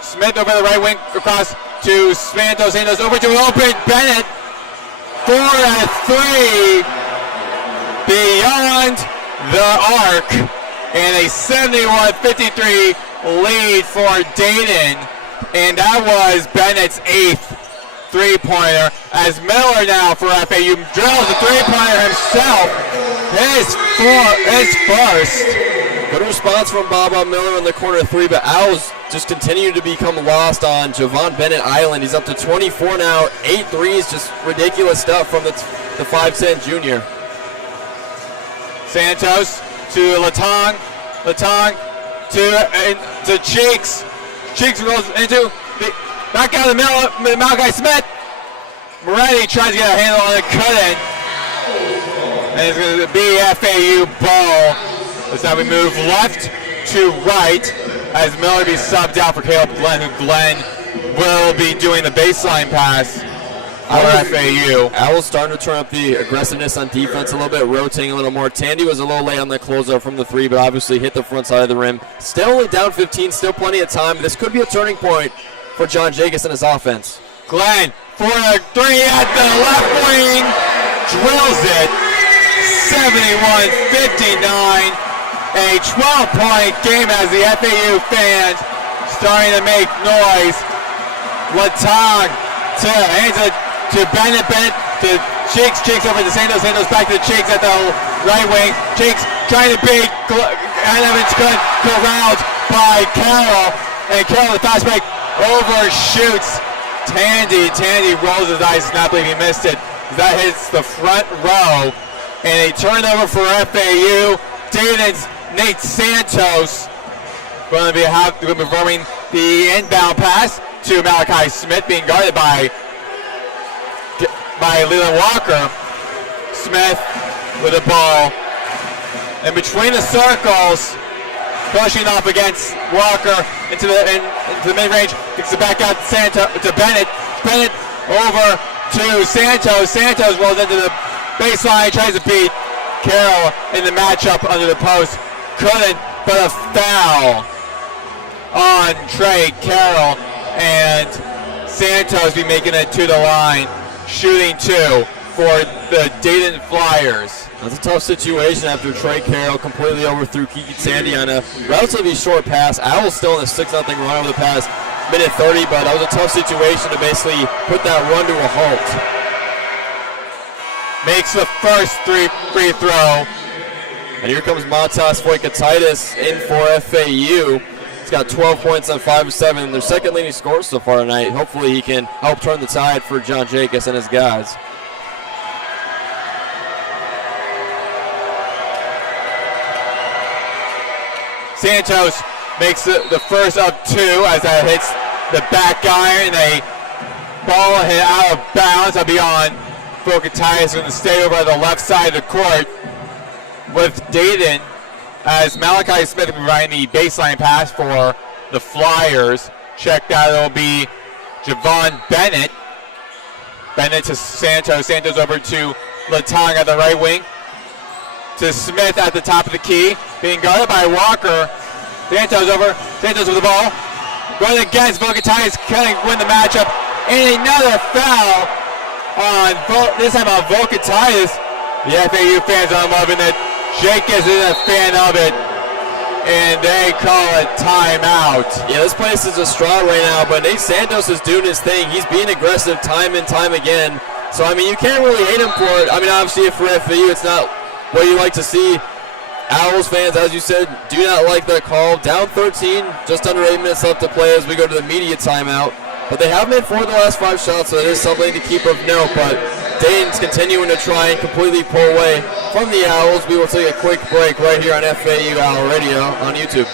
Smith over the right wing across to Santos. Santos over to an open Bennett. 4 and 3 beyond the arc. And a 71-53 lead for Dayton. And that was Bennett's 8th three-pointer, as Miller now for FAU drills the three-pointer himself. His first. Good response from Baba Miller in the corner three, but Owls just continue to become lost on Javon Bennett Island. He's up to 24 now, 8 threes, just ridiculous stuff from the 5'10 junior. Santos to Latong to Cheeks. Cheeks rolls into the back out of the middle, Malachi Smith. Moretti tries to get a handle on it, couldn't. And it's going to be FAU ball. This time we move left to right as Miller be subbed out for Caleb Glenn, who Glenn will be doing the baseline pass for FAU. Owls starting to turn up the aggressiveness on defense a little bit, rotating a little more. Tandy was a little late on the closeout from the three, but obviously hit the front side of the rim. Still only down 15, still plenty of time. This could be a turning point for John Jacobs and his offense. Glenn for a three at the left wing, drills it, 71-59. A 12-point game as the FAU fans starting to make noise. Latong to Bennett, to Cheeks over to Santos, back to Cheeks at the right wing. Cheeks trying to beat Evans, corralled by Carroll, and Carroll the fast break overshoots Tandy rolls his eyes, not believing he missed it. That hits the front row. And a turnover for FAU. Dayton's Nate Santos going to be performing the inbound pass to Malachi Smith, being guarded by Leland Walker. Smith with the ball in between the circles, pushing off against Walker into the mid-range. Kicks it back out to Bennett. Bennett over to Santos. Santos rolls into the baseline, tries to beat Carroll in the matchup under the post. Couldn't, but a foul on Trey Carroll, and Santos be making it to the line, shooting 2 for the Dayton Flyers. That's a tough situation after Trey Carroll completely overthrew Kiki Sandy on a relatively short pass. Owls still in a 6-0 run over the past minute 30, but that was a tough situation to basically put that run to a halt. Makes the first free throw. And here comes Matas Foikatitis in for FAU. He's got 12 points on 5 of 7. Their second leading scorer so far tonight. Hopefully he can help turn the tide for John Jacobs and his guys. Santos makes the first of 2 as that hits the back iron. A ball hit out of bounds. That'll be on Foikatitis, going to stay over on the left side of the court with Dayton, as Malachi Smith will be providing the baseline pass for the Flyers. Checked out, it'll be Javon Bennett. Bennett to Santos. Santos over to Latang at the right wing. To Smith at the top of the key. Being guarded by Walker. Santos over. Santos with the ball. Going against Foikatitis. Can win the matchup. And another foul on, this time on Foikatitis. The FAU fans are loving it. Jacobs isn't a fan of it, and they call it timeout. Yeah, this place is a straw right now, but Nate Santos is doing his thing. He's being aggressive time and time again. So, I mean, you can't really hate him for it. I mean, obviously, for FAU, it's not what you like to see. Owls fans, as you said, do not like that call. Down 13, just under 8 minutes left to play as we go to the media timeout. But they have made 4 of the last 5 shots, so it is something to keep of note. But Dayton's continuing to try and completely pull away from the Owls. We will take a quick break right here on FAU Owl Radio on YouTube.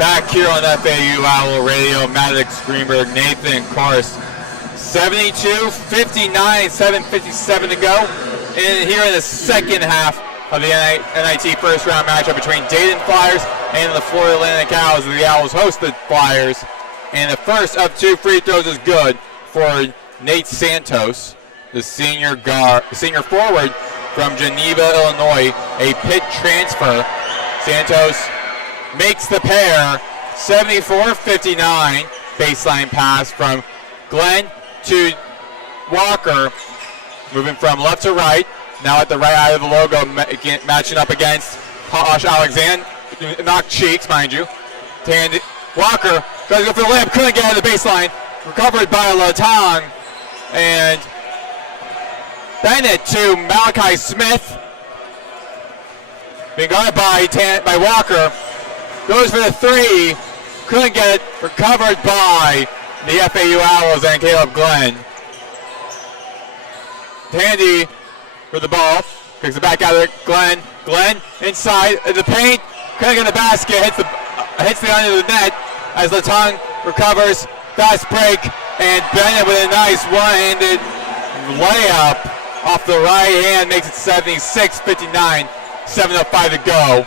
back here on FAU Owl Radio. Maddox, Greenberg, Nathan, Korst. 72-59, 7:57 to go. And here in the second half of the NIT first round matchup between Dayton Flyers and the Florida Atlantic Owls. The Owls host the Flyers. And the first of 2 free throws is good for Nate Santos, the senior forward from Geneva, Illinois, a Pitt transfer. Santos makes the pair. 74-59, baseline pass from Glenn to Walker, moving from left to right. Now at the right eye of the logo, matching up against Posh Alexander, knocked cheeks, mind you. Walker tries to go for the layup, couldn't get out of the baseline. Recovered by Latang, and Bennett to Malachi Smith. Being guarded by Walker. Goes for the 3. Couldn't get it. Recovered by the FAU Owls and Caleb Glenn. Tandy for the ball. Picks it back out there. Glenn inside in the paint. Couldn't get the basket. Hits the end of the net as Latang recovers. Fast break. And Bennett with a nice one-handed layup off the right hand makes it 76-59. 7:05 to go.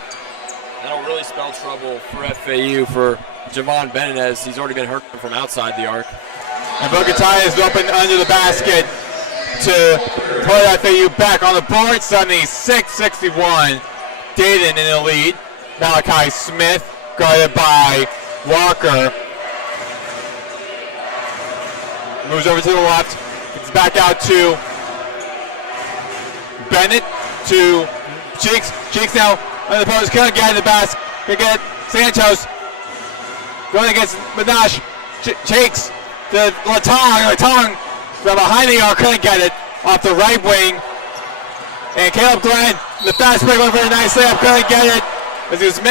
That'll really spell trouble for FAU for Javon Bennett as he's already been hurt from outside the arc. And Bogatai is open under the basket to put FAU back on the board. 76-61. Dayton in the lead. Malachi Smith guarded by Walker. Moves over to the left. It's back out to Bennett to Cheeks. Cheeks now on the post. Couldn't get in the basket. Couldn't get Santos. Going against Minash. Cheeks to Latang. Latang from behind the arc. Couldn't get it. Off the right wing. And Caleb Glenn, the fast break over a nice layup. Couldn't get it. As he was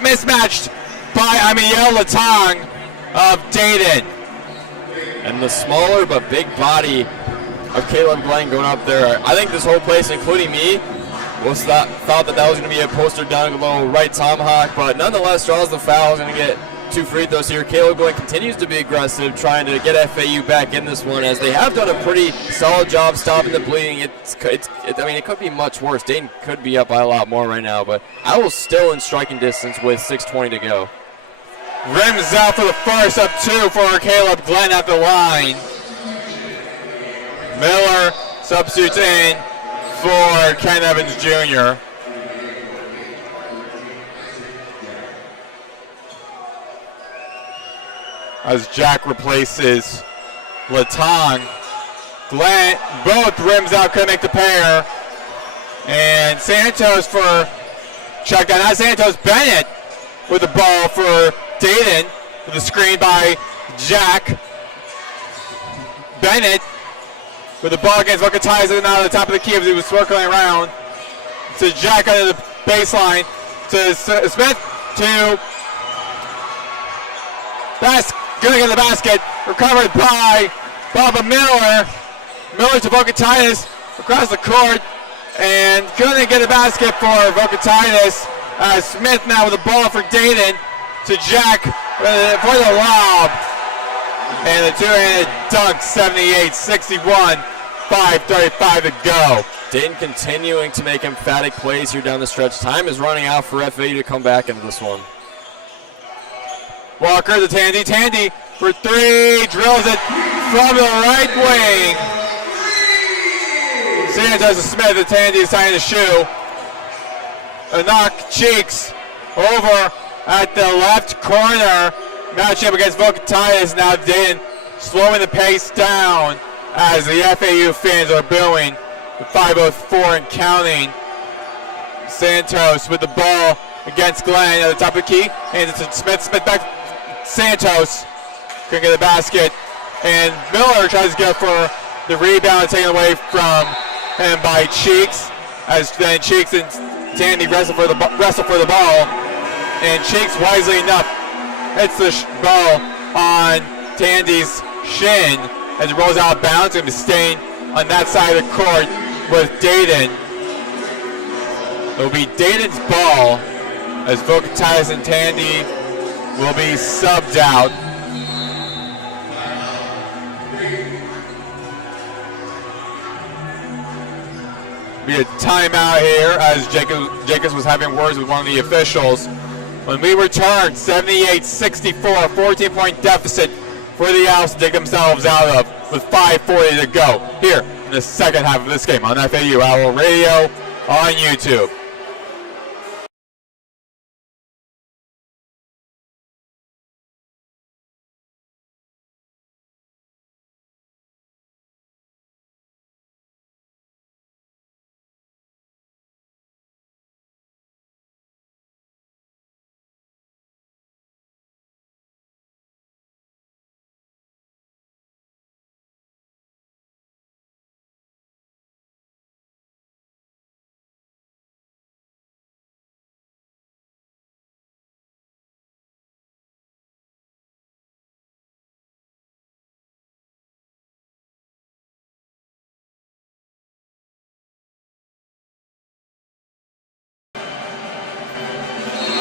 mismatched by Amiel Latang of Dayton. And the smaller but big body of Caleb Glenn going up there. I think this whole place, including me, thought that was going to be a poster down below right tomahawk, but nonetheless draws the foul. Going to get 2 free throws here. Caleb Glenn continues to be aggressive, trying to get FAU back in this one, as they have done a pretty solid job stopping the bleeding. It could be much worse. Dayton could be up by a lot more right now, but I was still in striking distance with 6:20 to go. Rims out for the first of 2 for Caleb Glenn at the line. Miller substitutes in for Ken Evans Jr. As Jack replaces Latang. Glenn, both rims out, couldn't make the pair. And Santos for check down. Not Santos, Bennett with the ball for Dayton with the screen by Jack. Bennett with the ball against Vokatizen out of the top of the key as he was circling around. To Jack under the baseline. To Smith to going in the basket. Recovered by Baba Miller. Miller to Vokatitis across the court. And couldn't get a basket for Vokatitis. Smith now with the ball for Dayton. To Jack for the lob. And the two-handed dunk, 78-61, 5:35 to go. Dayton continuing to make emphatic plays here down the stretch. Time is running out for FAU to come back into this one. Walker to Tandy. Tandy for 3, drills it from the right wing. Santos to Smith, and Tandy is tying the shoe. A knock, Cheeks over at the left corner. Matchup against Vokatitis. Now Dayton slowing the pace down as the FAU fans are booing. The 5:04 and counting. Santos with the ball against Glenn at the top of the key. Hands it to Smith. Smith back. Santos couldn't get the basket. And Miller tries to go for the rebound taken away from him by Cheeks. As then Cheeks and Tandy wrestle for the ball. And Cheeks, wisely enough, hits the ball on Tandy's shin as it rolls out of bounds. Going to be staying on that side of the court with Dayton. It will be Dayton's ball as Vokatitis and Tandy will be subbed out. Be a timeout here as Jacobs was having words with one of the officials. When we return, 78-64, 14-point deficit for the Owls to dig themselves out of with 5:40 to go here in the second half of this game on FAU Owl Radio on YouTube.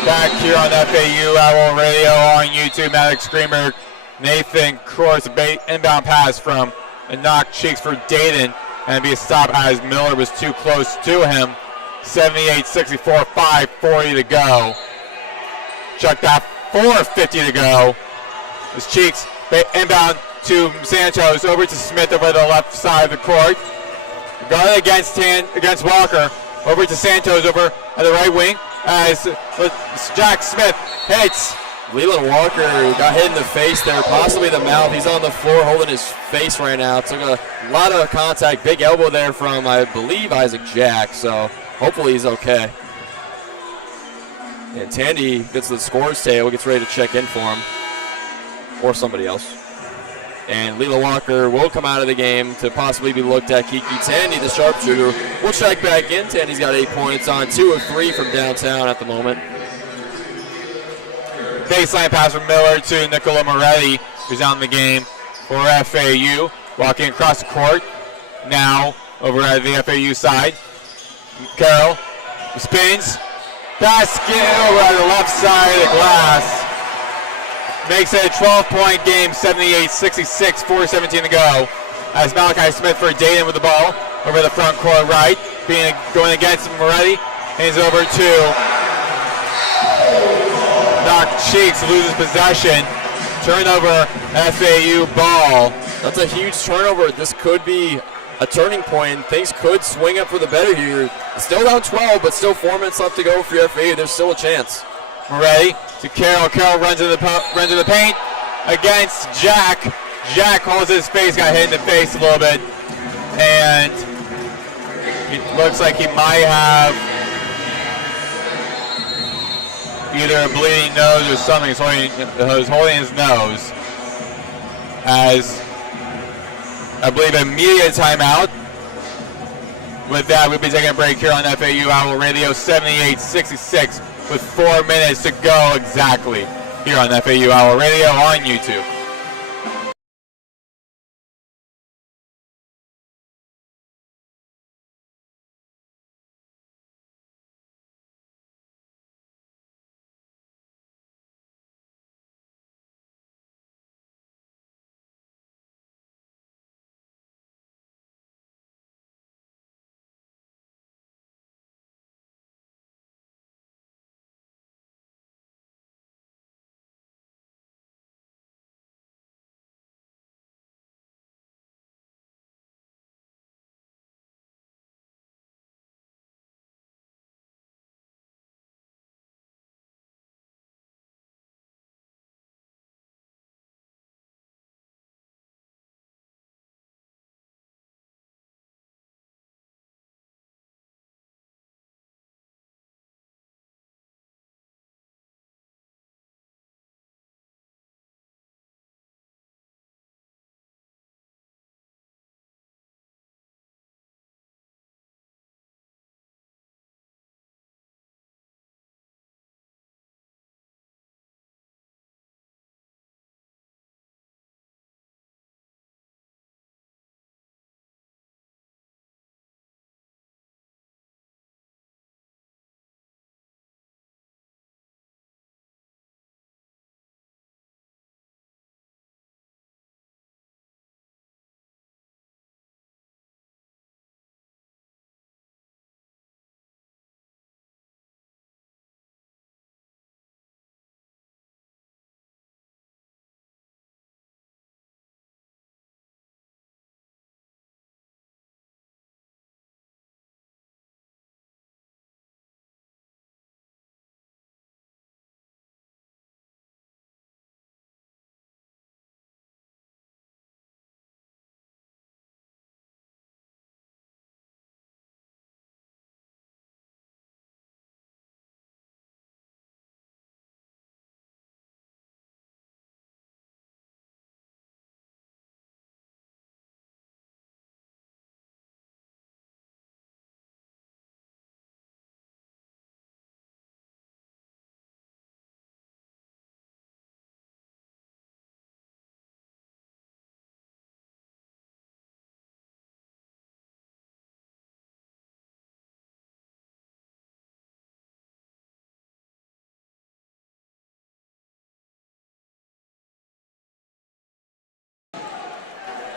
Back here on FAU Owl Radio on YouTube, Maddox, Greenberg, Nathan, Korst, inbound pass from a knock Cheeks for Dayton, and be a stop as Miller was too close to him. 78-64, 5:40 to go. Chuck that, 4:50 to go. As Cheeks inbound to Santos, over to Smith over the left side of the court. Guarded against Walker, over to Santos over at the right wing. As Jack Smith hits. Leland Walker got hit in the face there, possibly the mouth. He's on the floor holding his face right now. Took a lot of contact. Big elbow there from, I believe, Isaac Jack. So hopefully he's okay. And Tandy gets the scores table, gets ready to check in for him. Or somebody else. And Leland Walker will come out of the game to possibly be looked at. Kiki Tandy, the sharpshooter, will check back in. Tandy's got 8 points on 2 of 3 from downtown at the moment. Baseline pass from Miller to Nicola Moretti, who's on the game for FAU. Walking across the court. Now over at the FAU side. Carroll spins. Basket over at the left side of the glass. Makes it a 12-point game, 78-66, 4:17 to go. As Malachi Smith for Dayton with the ball over the front court right. Going against Moretti. Hands over to Knock Cheeks, loses possession. Turnover, FAU ball. That's a huge turnover. This could be a turning point. Things could swing up for the better here. Still down 12, but still 4 minutes left to go for FAU. There's still a chance. Moretti to Carroll. Carroll runs in the paint against Jack. Jack holds his face, got hit in the face a little bit, and it looks like he might have either a bleeding nose or something. He's holding his nose. As I believe immediate timeout. With that, we'll be taking a break here on FAU Owl Radio 78-66 with 4 minutes to go exactly here on FAU Owl Radio on YouTube.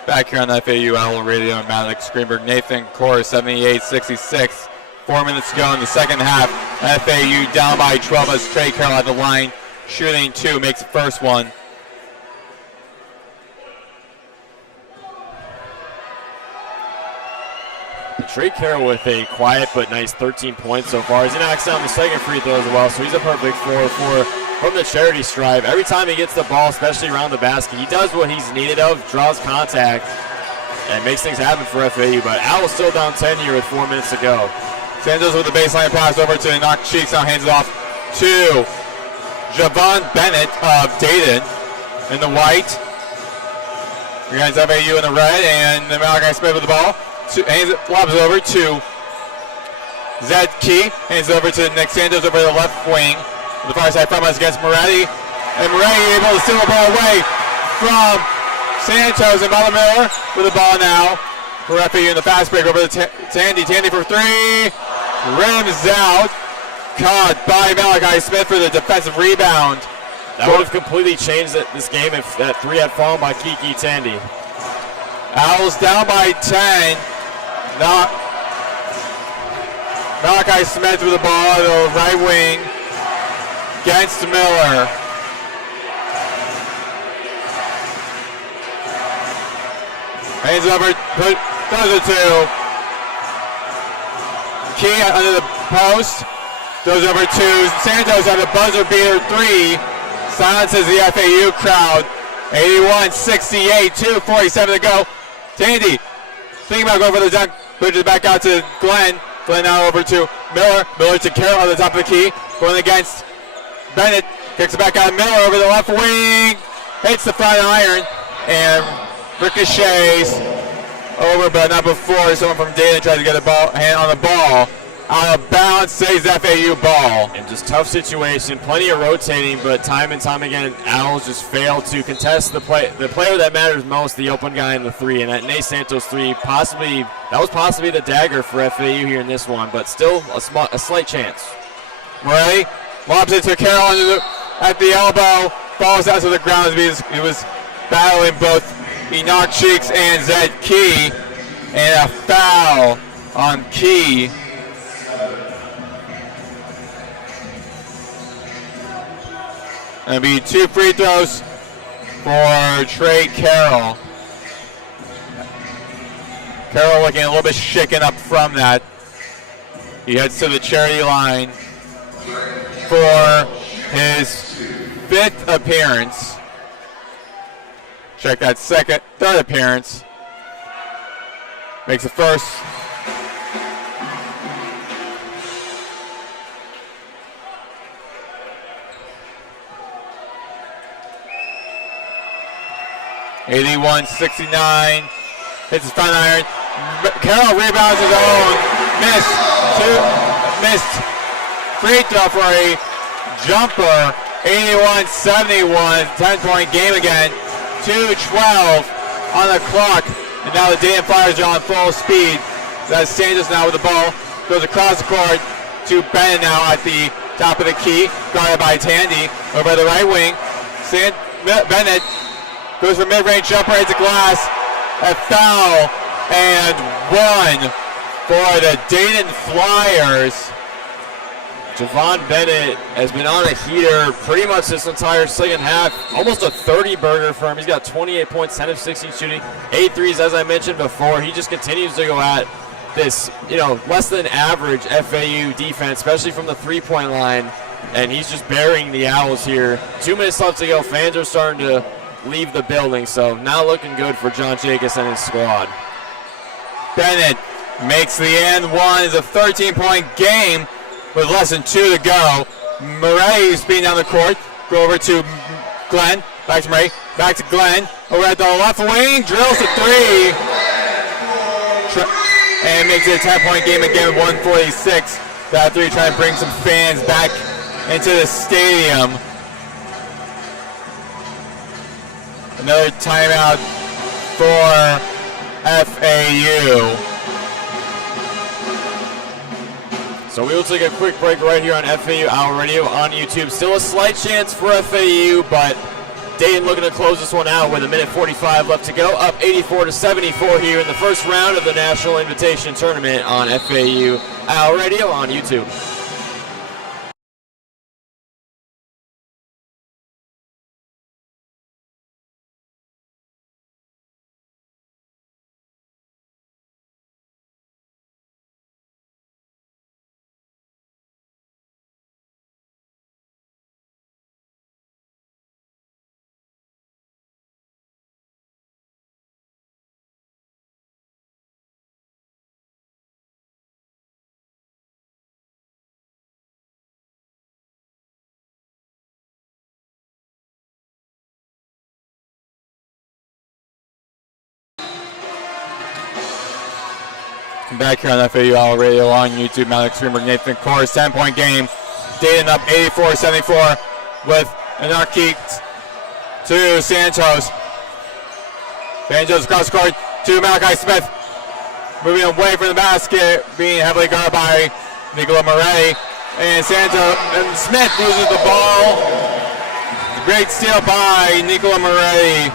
Back here on the FAU Owl Radio and Maddox, Greenberg, Nathan, Korst, 78-66. 4 minutes to go in the second half. FAU down by 12 as Trey Carroll at the line, shooting 2, makes the first one. Trey Carroll with a quiet but nice 13 points so far. He knocks down the second free throw as well, so he's a perfect 4-4 from the charity stripe. Every time he gets the ball, especially around the basket, he does what he's needed of, draws contact, and makes things happen for FAU. But Owls still down 10 here with 4 minutes to go. Santos with the baseline pass over to Knock Cheeks, now hands it off to Javon Bennett of Dayton in the white. Here has FAU in the red, and Malachi Smith with the ball. Lobs over to Zed Key, hands it over to Nick Santos over the left wing. The far side from us against Moretti. And Moretti able to steal the ball away from Santos, and Butler Miller with the ball now for FAU in the fast break over to Tandy. Tandy for 3. Rims out. Caught by Malachi Smith for the defensive rebound. That would have completely changed this game if that 3 had fallen by Kiki Tandy. Owls down by 10. Malachi Smith with the ball, the right wing against Miller. Hands over, does it to Key under the post. Goes over to Santos at a buzzer beater 3. Silences the FAU crowd. 81-68, 2:47 to go. Tandy thinking about going for the dunk. Pushes it back out to Glenn. Glenn now over to Miller. Miller to Carroll on the top of the key. Going against Bennett. Kicks it back out to Miller over the left wing. Hits the front iron. And ricochets over, but not before. Someone from Dayton tried to get a hand on the ball. Out of bounds, saves FAU ball. And just tough situation, plenty of rotating, but time and time again, Owls just fail to contest the player that matters most, the open guy in the 3. And that Nate Santos 3, that was possibly the dagger for FAU here in this one, but still a slight chance. Murray lobs it to Carroll at the elbow, falls out to the ground because he was battling both Enoch Cheeks and Zed Key, and a foul on Key. And it'll be 2 free throws for Trey Carroll. Carroll looking a little bit shaken up from that. He heads to the charity line for his 5th appearance. Check that third appearance. Makes the first. (81-69), hits his front iron. Carroll rebounds his own. Missed free throw for a jumper. 81-71, 10-point game again. 2:12 on the clock, and now the Dayton Flyers are on full speed. That's Santos now with the ball. Goes across the court to Bennett now at the top of the key, guarded by Tandy over the right wing. Bennett goes for mid-range jumper, hits the glass. A foul and 1 for the Dayton Flyers. Javon Bennett has been on a heater pretty much this entire second half. Almost a 30-burger for him. He's got 28 points, 10 of 16 shooting, 8 threes, as I mentioned before. He just continues to go at this, less than average FAU defense, especially from the three-point line, and he's just burying the Owls here. 2 minutes left to go. Fans are starting to leave the building, so not looking good for John Jacobs and his squad. Bennett makes the end one. It's a 13-point game with less than 2 to go. Murray speeding down the court. Go over to Glenn. Back to Murray. Back to Glenn. Over at the left wing. Drills a 3. And makes it a 10-point game again with 146. That 3 trying to bring some fans back into the stadium. Another timeout for FAU. So we will take a quick break right here on FAU Owl Radio on YouTube. Still a slight chance for FAU, but Dayton looking to close this one out with 1:45 left to go, up 84-74 here in the first round of the National Invitation Tournament on FAU Owl Radio on YouTube. Back here on FAU Owl Radio on YouTube, Maddox, Greenberg, Nathan, Korst, 10-point game. Dayton up 84-74 with an kick to Santos. Santos across court to Malachi Smith. Moving away from the basket, being heavily guarded by Nicola Moretti. And Santos and Smith loses the ball. Great steal by Nicola Moretti.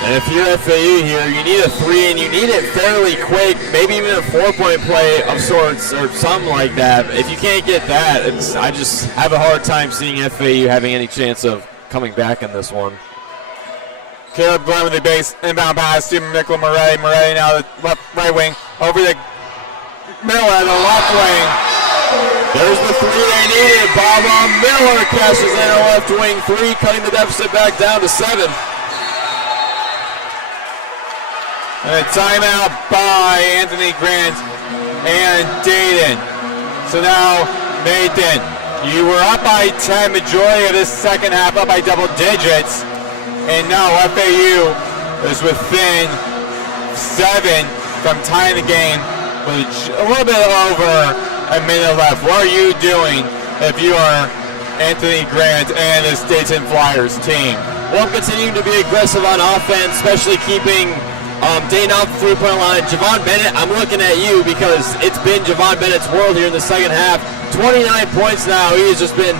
And if you're FAU here, you need a three, and you need it fairly quick, maybe even a 4-point play of sorts or something like that. If you can't get that, I just have a hard time seeing FAU having any chance of coming back in this one. Caleb Glenn with the base inbound pass to Nicola Moretti. Moretti now the right wing over the Miller, the left wing. There's the three they needed. Baba Miller cashes in a left wing three, cutting the deficit back down to 7. And a timeout by Anthony Grant and Dayton. So now, Nathan, you were up by 10 majority of this second half, up by double digits. And now FAU is within 7 from tying the game with a little bit over a minute left. What are you doing if you are Anthony Grant and this Dayton Flyers team? Well, continuing to be aggressive on offense, especially keeping Dayton off the three-point line. Javon Bennett, I'm looking at you because it's been Javon Bennett's world here in the second half. 29 points now. He has just been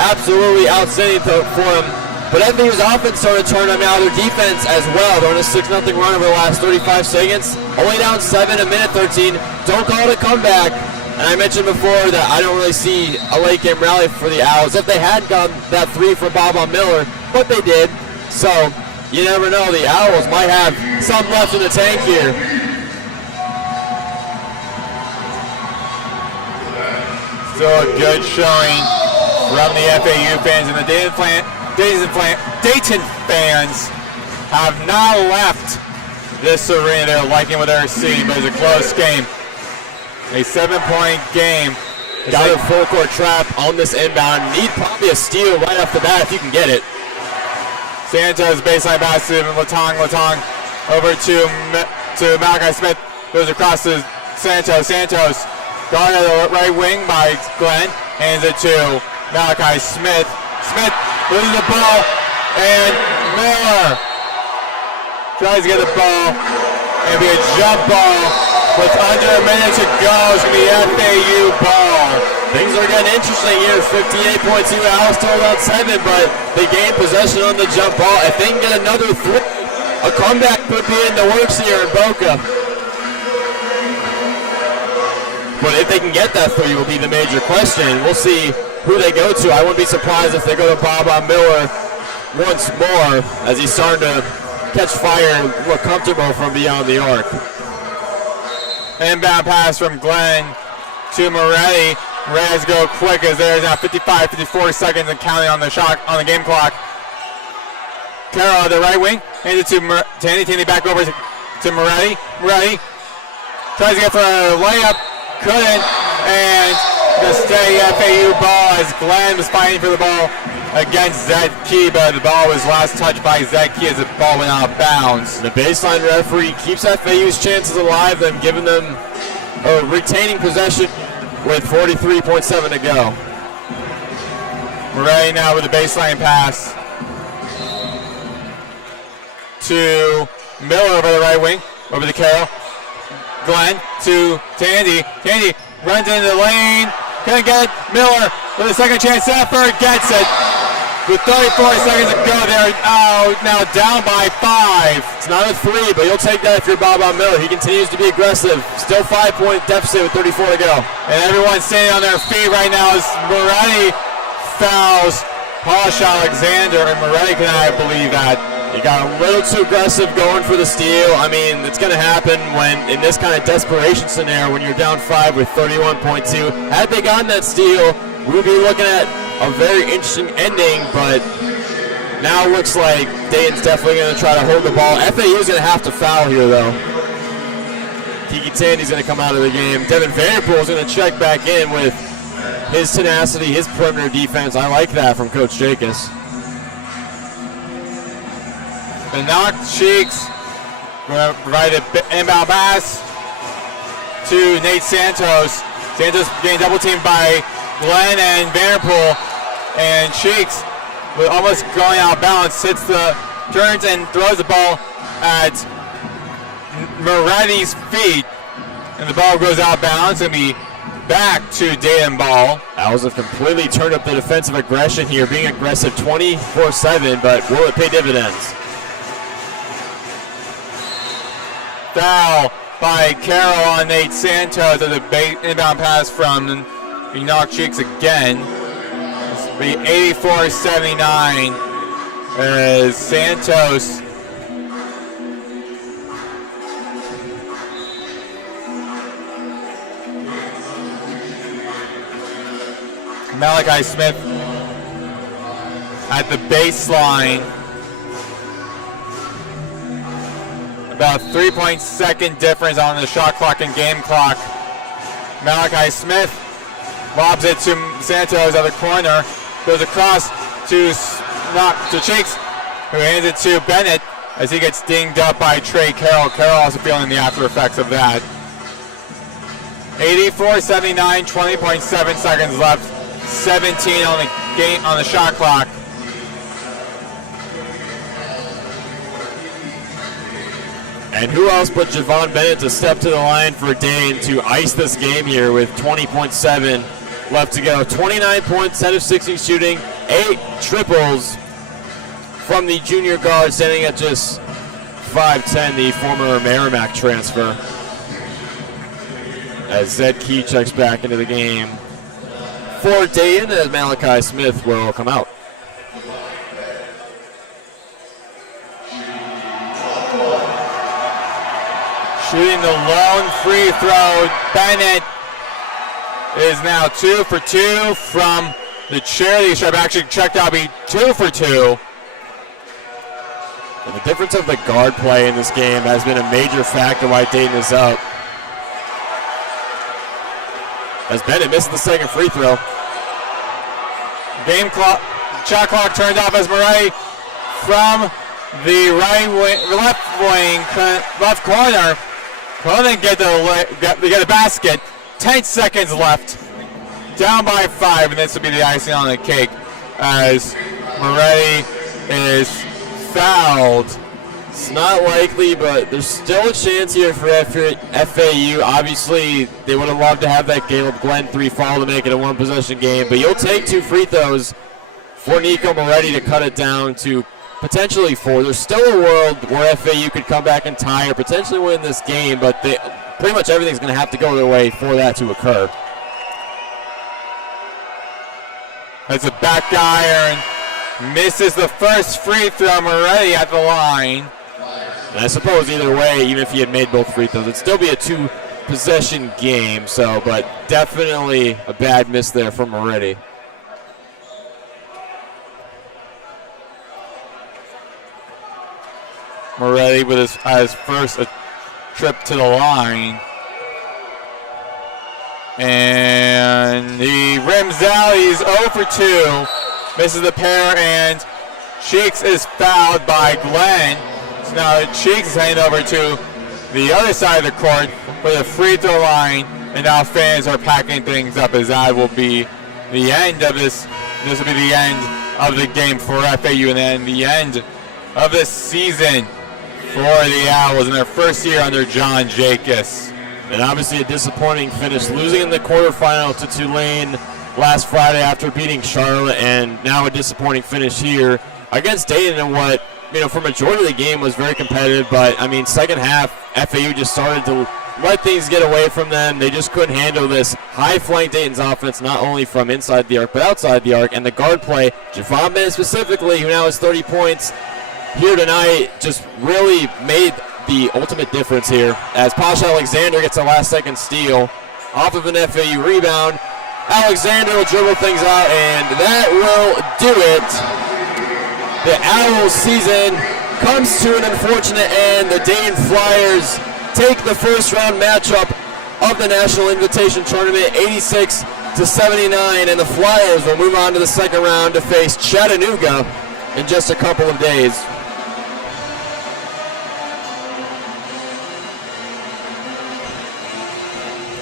absolutely outstanding for him. But FAU's offense started to turn on now their defense as well. They're on a 6-0 run over the last 35 seconds. Only down 7, 1:13. Don't call it a comeback. And I mentioned before that I don't really see a late game rally for the Owls. If they had gotten that three for Baba Miller, but they did. So you never know, the Owls might have some left in the tank here. Still a good showing from the FAU fans, and the Dayton fans have not left this arena. They're liking what they're seeing, but it's a close game. A 7-point game. Got a full court trap on this inbound. Need probably a steal right off the bat if you can get it. Santos baseline pass to Latong over to Malachi Smith. Goes across to Santos. Santos guarded the right wing by Glenn. Hands it to Malachi Smith. Smith loses the ball, and Miller tries to get the ball. And be a jump ball with under a minute to go. It's going to be FAU ball. Things are getting interesting here. 58.2 Owls total on 7, but they gain possession on the jump ball. If they can get another three, a comeback could be in the works here in Boca. But if they can get that three will be the major question. We'll see who they go to. I wouldn't be surprised if they go to Baba Miller once more as he's starting to catch fire and look comfortable from beyond the arc. Inbound pass from Glenn to Moretti. Moretti has to go quick as there is now 54 seconds and counting on the shot on the game clock. Carroll, the right wing, hands it to Tandy. Tandy back over to Moretti. Moretti tries to get for a layup, couldn't, and the stay FAU ball as Glenn was fighting for the ball against Zed Key, but the ball was last touched by Zed Key as the ball went out of bounds. The baseline referee keeps FAU's chances alive and giving them retaining possession with 43.7 to go. Moretti now with the baseline pass to Miller over the right wing, over the Carroll. Glenn to Tandy. Tandy runs into the lane. Couldn't get it. Miller with a second chance effort. Gets it. with 34 seconds to go. They're now down by 5. It's not a 3, but you'll take that if you're Bob Miller. He continues to be aggressive. Still 5-point deficit with 34 to go. And everyone's standing on their feet right now as Moretti fouls Polish Alexander, and Moretti cannot believe that. He got a little too aggressive going for the steal. I mean, it's going to happen when in this kind of desperation scenario when you're down 5 with 31.2. Had they gotten that steal, we would be looking at a very interesting ending, but now it looks like Dayton's definitely going to try to hold the ball. FAU is going to have to foul here, though. Kiki Tandy's going to come out of the game. Devin Vanderpool is going to check back in with his tenacity, his perimeter defense. I like that from Coach Jacobs. The knocked Cheeks provided inbound pass to Nate Santos. Santos getting double teamed by Glenn and Vanderpool, and Cheeks with almost going out of bounds turns and throws the ball at Moretti's feet, and the ball goes out of bounds and be back to Dayton ball. Owls have completely turned up the defensive aggression here, being aggressive 24/7, but will it pay dividends? Foul by Carroll on Nate Santos as a inbound pass from Enoch Cheeks again. This will be 84-79 as Santos Malachi Smith at the baseline. About 3.2 difference on the shot clock and game clock. Malachi Smith lobs it to Santos at the corner, goes across to Cheeks, who hands it to Bennett as he gets dinged up by Trey Carroll. Carroll also feeling the after effects of that. 84-79, 20.7 seconds left, 17 on the shot clock. And who else but Javon Bennett to step to the line for Dayton to ice this game here with 20.7 left to go. 29 points, 10 of 16 shooting, 8 triples from the junior guard, standing at just 5'10", the former Merrimack transfer. As Zed Key checks back into the game for Dayton, as Malachi Smith will come out. Shooting the lone free throw, Bennett is now 2 for 2 from the charity stripe. Actually checked out, be 2 for 2. And the difference of the guard play in this game has been a major factor why Dayton is up. As Bennett misses the second free throw. Game clock, shot clock turned off as Moretti from the left corner. Couldn't get the basket. 10 seconds left. Down by 5, and this will be the icing on the cake as Moretti is fouled. It's not likely, but there's still a chance here for FAU. Obviously, they would have loved to have that Caleb Glenn 3 fall to make it a one-possession game, but you'll take 2 free throws for Nico Moretti to cut it down to potentially 4. There's still a world where FAU could come back and tie or potentially win this game, but pretty much everything's going to have to go their way for that to occur. That's a back iron. Misses the first free throw. Moretti at the line. And I suppose either way, even if he had made both free throws, it'd still be a 2-possession game. But definitely a bad miss there from Moretti. Moretti with his first trip to the line. And he rims out. He's 0 for 2. Misses the pair, and Cheeks is fouled by Glenn. So now Cheeks is heading over to the other side of the court for the free throw line. And now fans are packing things up as that will be the end of this. This will be the end of the game for FAU, and then the end of this season for the Owls in their first year under John Jacobs. And obviously a disappointing finish, losing in the quarterfinal to Tulane last Friday after beating Charlotte, and now a disappointing finish here against Dayton in what, for majority of the game was very competitive. But, second half, FAU just started to let things get away from them. They just couldn't handle this high-flying Dayton's offense, not only from inside the arc but outside the arc. And the guard play, Javon Bennett specifically, who now has 30 points here tonight, just really made the ultimate difference here as Posh Alexander gets a last-second steal off of an FAU rebound. Alexander will dribble things out, and that will do it. The Owls season comes to an unfortunate end. The Dayton Flyers take the first-round matchup of the National Invitation Tournament, 86-79, and the Flyers will move on to the second round to face Chattanooga in just a couple of days.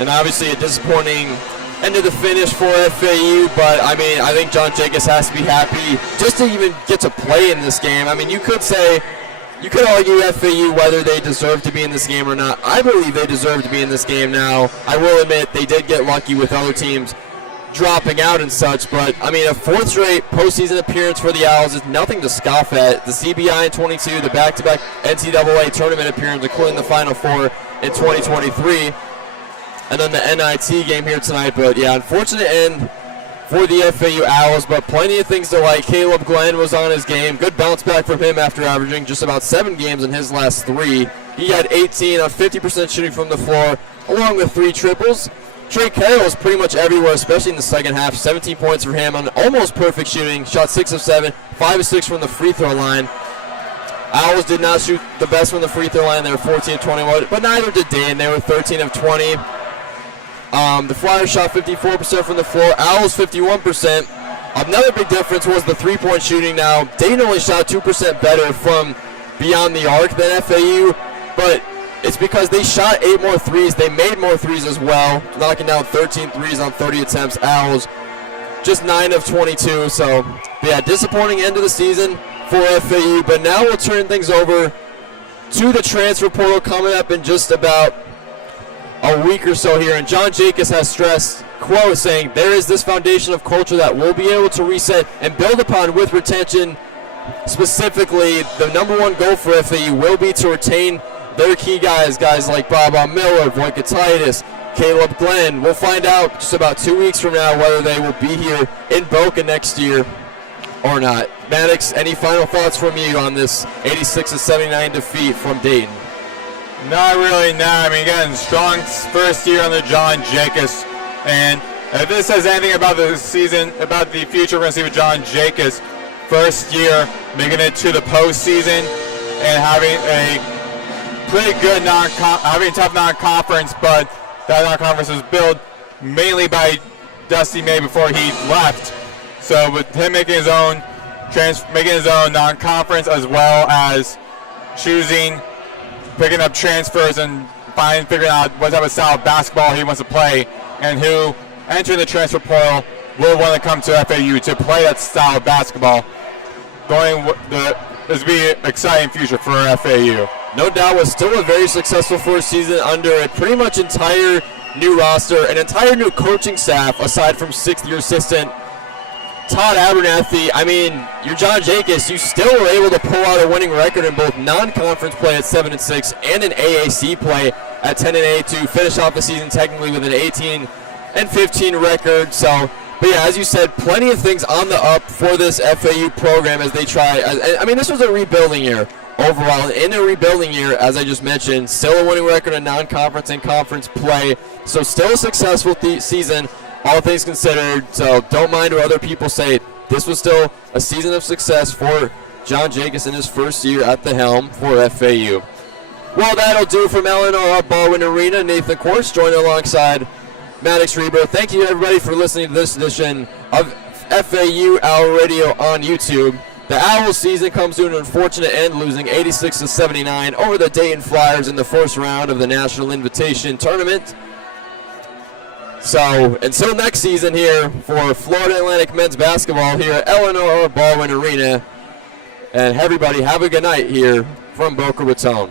And obviously a disappointing end of the finish for FAU, but I think John Jacobs has to be happy just to even get to play in this game. You could argue FAU whether they deserve to be in this game or not. I believe they deserve to be in this game now. I will admit they did get lucky with other teams dropping out and such, but a fourth straight postseason appearance for the Owls is nothing to scoff at. The CBI in 22, the back-to-back NCAA tournament appearance, including the Final Four in 2023. And then the NIT game here tonight. But yeah, unfortunate end for the FAU Owls, but plenty of things to like. Caleb Glenn was on his game. Good bounce back from him after averaging just about 7 games in his last 3. He had 18 on 50% shooting from the floor, along with 3 triples. Trey Carroll was pretty much everywhere, especially in the second half. 17 points for him on almost perfect shooting. Shot 6 of 7, 5 of 6 from the free throw line. Owls did not shoot the best from the free throw line. They were 14 of 21, but neither did Dayton. They were 13 of 20. The Flyers shot 54% from the floor, Owls 51%. Another big difference was the three-point shooting. Now, Dayton only shot 2% better from beyond the arc than FAU, but it's because they shot 8 more threes. They made more threes as well, knocking down 13 threes on 30 attempts. Owls just 9 of 22. So, yeah, disappointing end of the season for FAU, but now we'll turn things over to the transfer portal coming up in just about a week or so here, and John Jacobs has stressed, quote, saying, there is this foundation of culture that we'll be able to reset and build upon with retention. Specifically, the number one goal for FAU will be to retain their key guys like Baba Miller, Voikatitis, Caleb Glenn. We'll find out just about 2 weeks from now whether they will be here in Boca next year or not. Maddox, any final thoughts from you on this 86-79 defeat from Dayton? Not really, no. Again, strong first year under John Jacobs. And if this says anything about the season, about the future we're going to see with John Jacobs, first year making it to the postseason and having a pretty good having a tough non-conference, but that non-conference was built mainly by Dusty May before he left. So with him making his own non-conference, as well as picking up transfers and figuring out what type of style of basketball he wants to play, and who entering the transfer portal will want to come to FAU to play that style of basketball. This will be an exciting future for FAU. No doubt, was still a very successful first season under a pretty much entire new roster, an entire new coaching staff aside from 6th-year assistant Todd Abernathy. You're John Jacobs. You still were able to pull out a winning record in both non-conference play at 7-6 and an AAC play at 10-8 to finish off the season technically with an 18-15 record. So, but yeah, as you said, plenty of things on the up for this FAU program as they try. This was a rebuilding year overall. In a rebuilding year, as I just mentioned, still a winning record in non-conference and conference play. So still a successful season, all things considered. So don't mind what other people say. This was still a season of success for John Jacobs in his first year at the helm for FAU. Well, that'll do from Eleanor Baldwin Arena. Nathan Korst joined alongside Maddox Reber. Thank you, everybody, for listening to this edition of FAU Owl Radio on YouTube. The Owls season comes to an unfortunate end, losing 86-79 over the Dayton Flyers in the first round of the National Invitation Tournament. So, until next season here for Florida Atlantic men's basketball here at Eleanor Baldwin Arena. And everybody have a good night here from Boca Raton.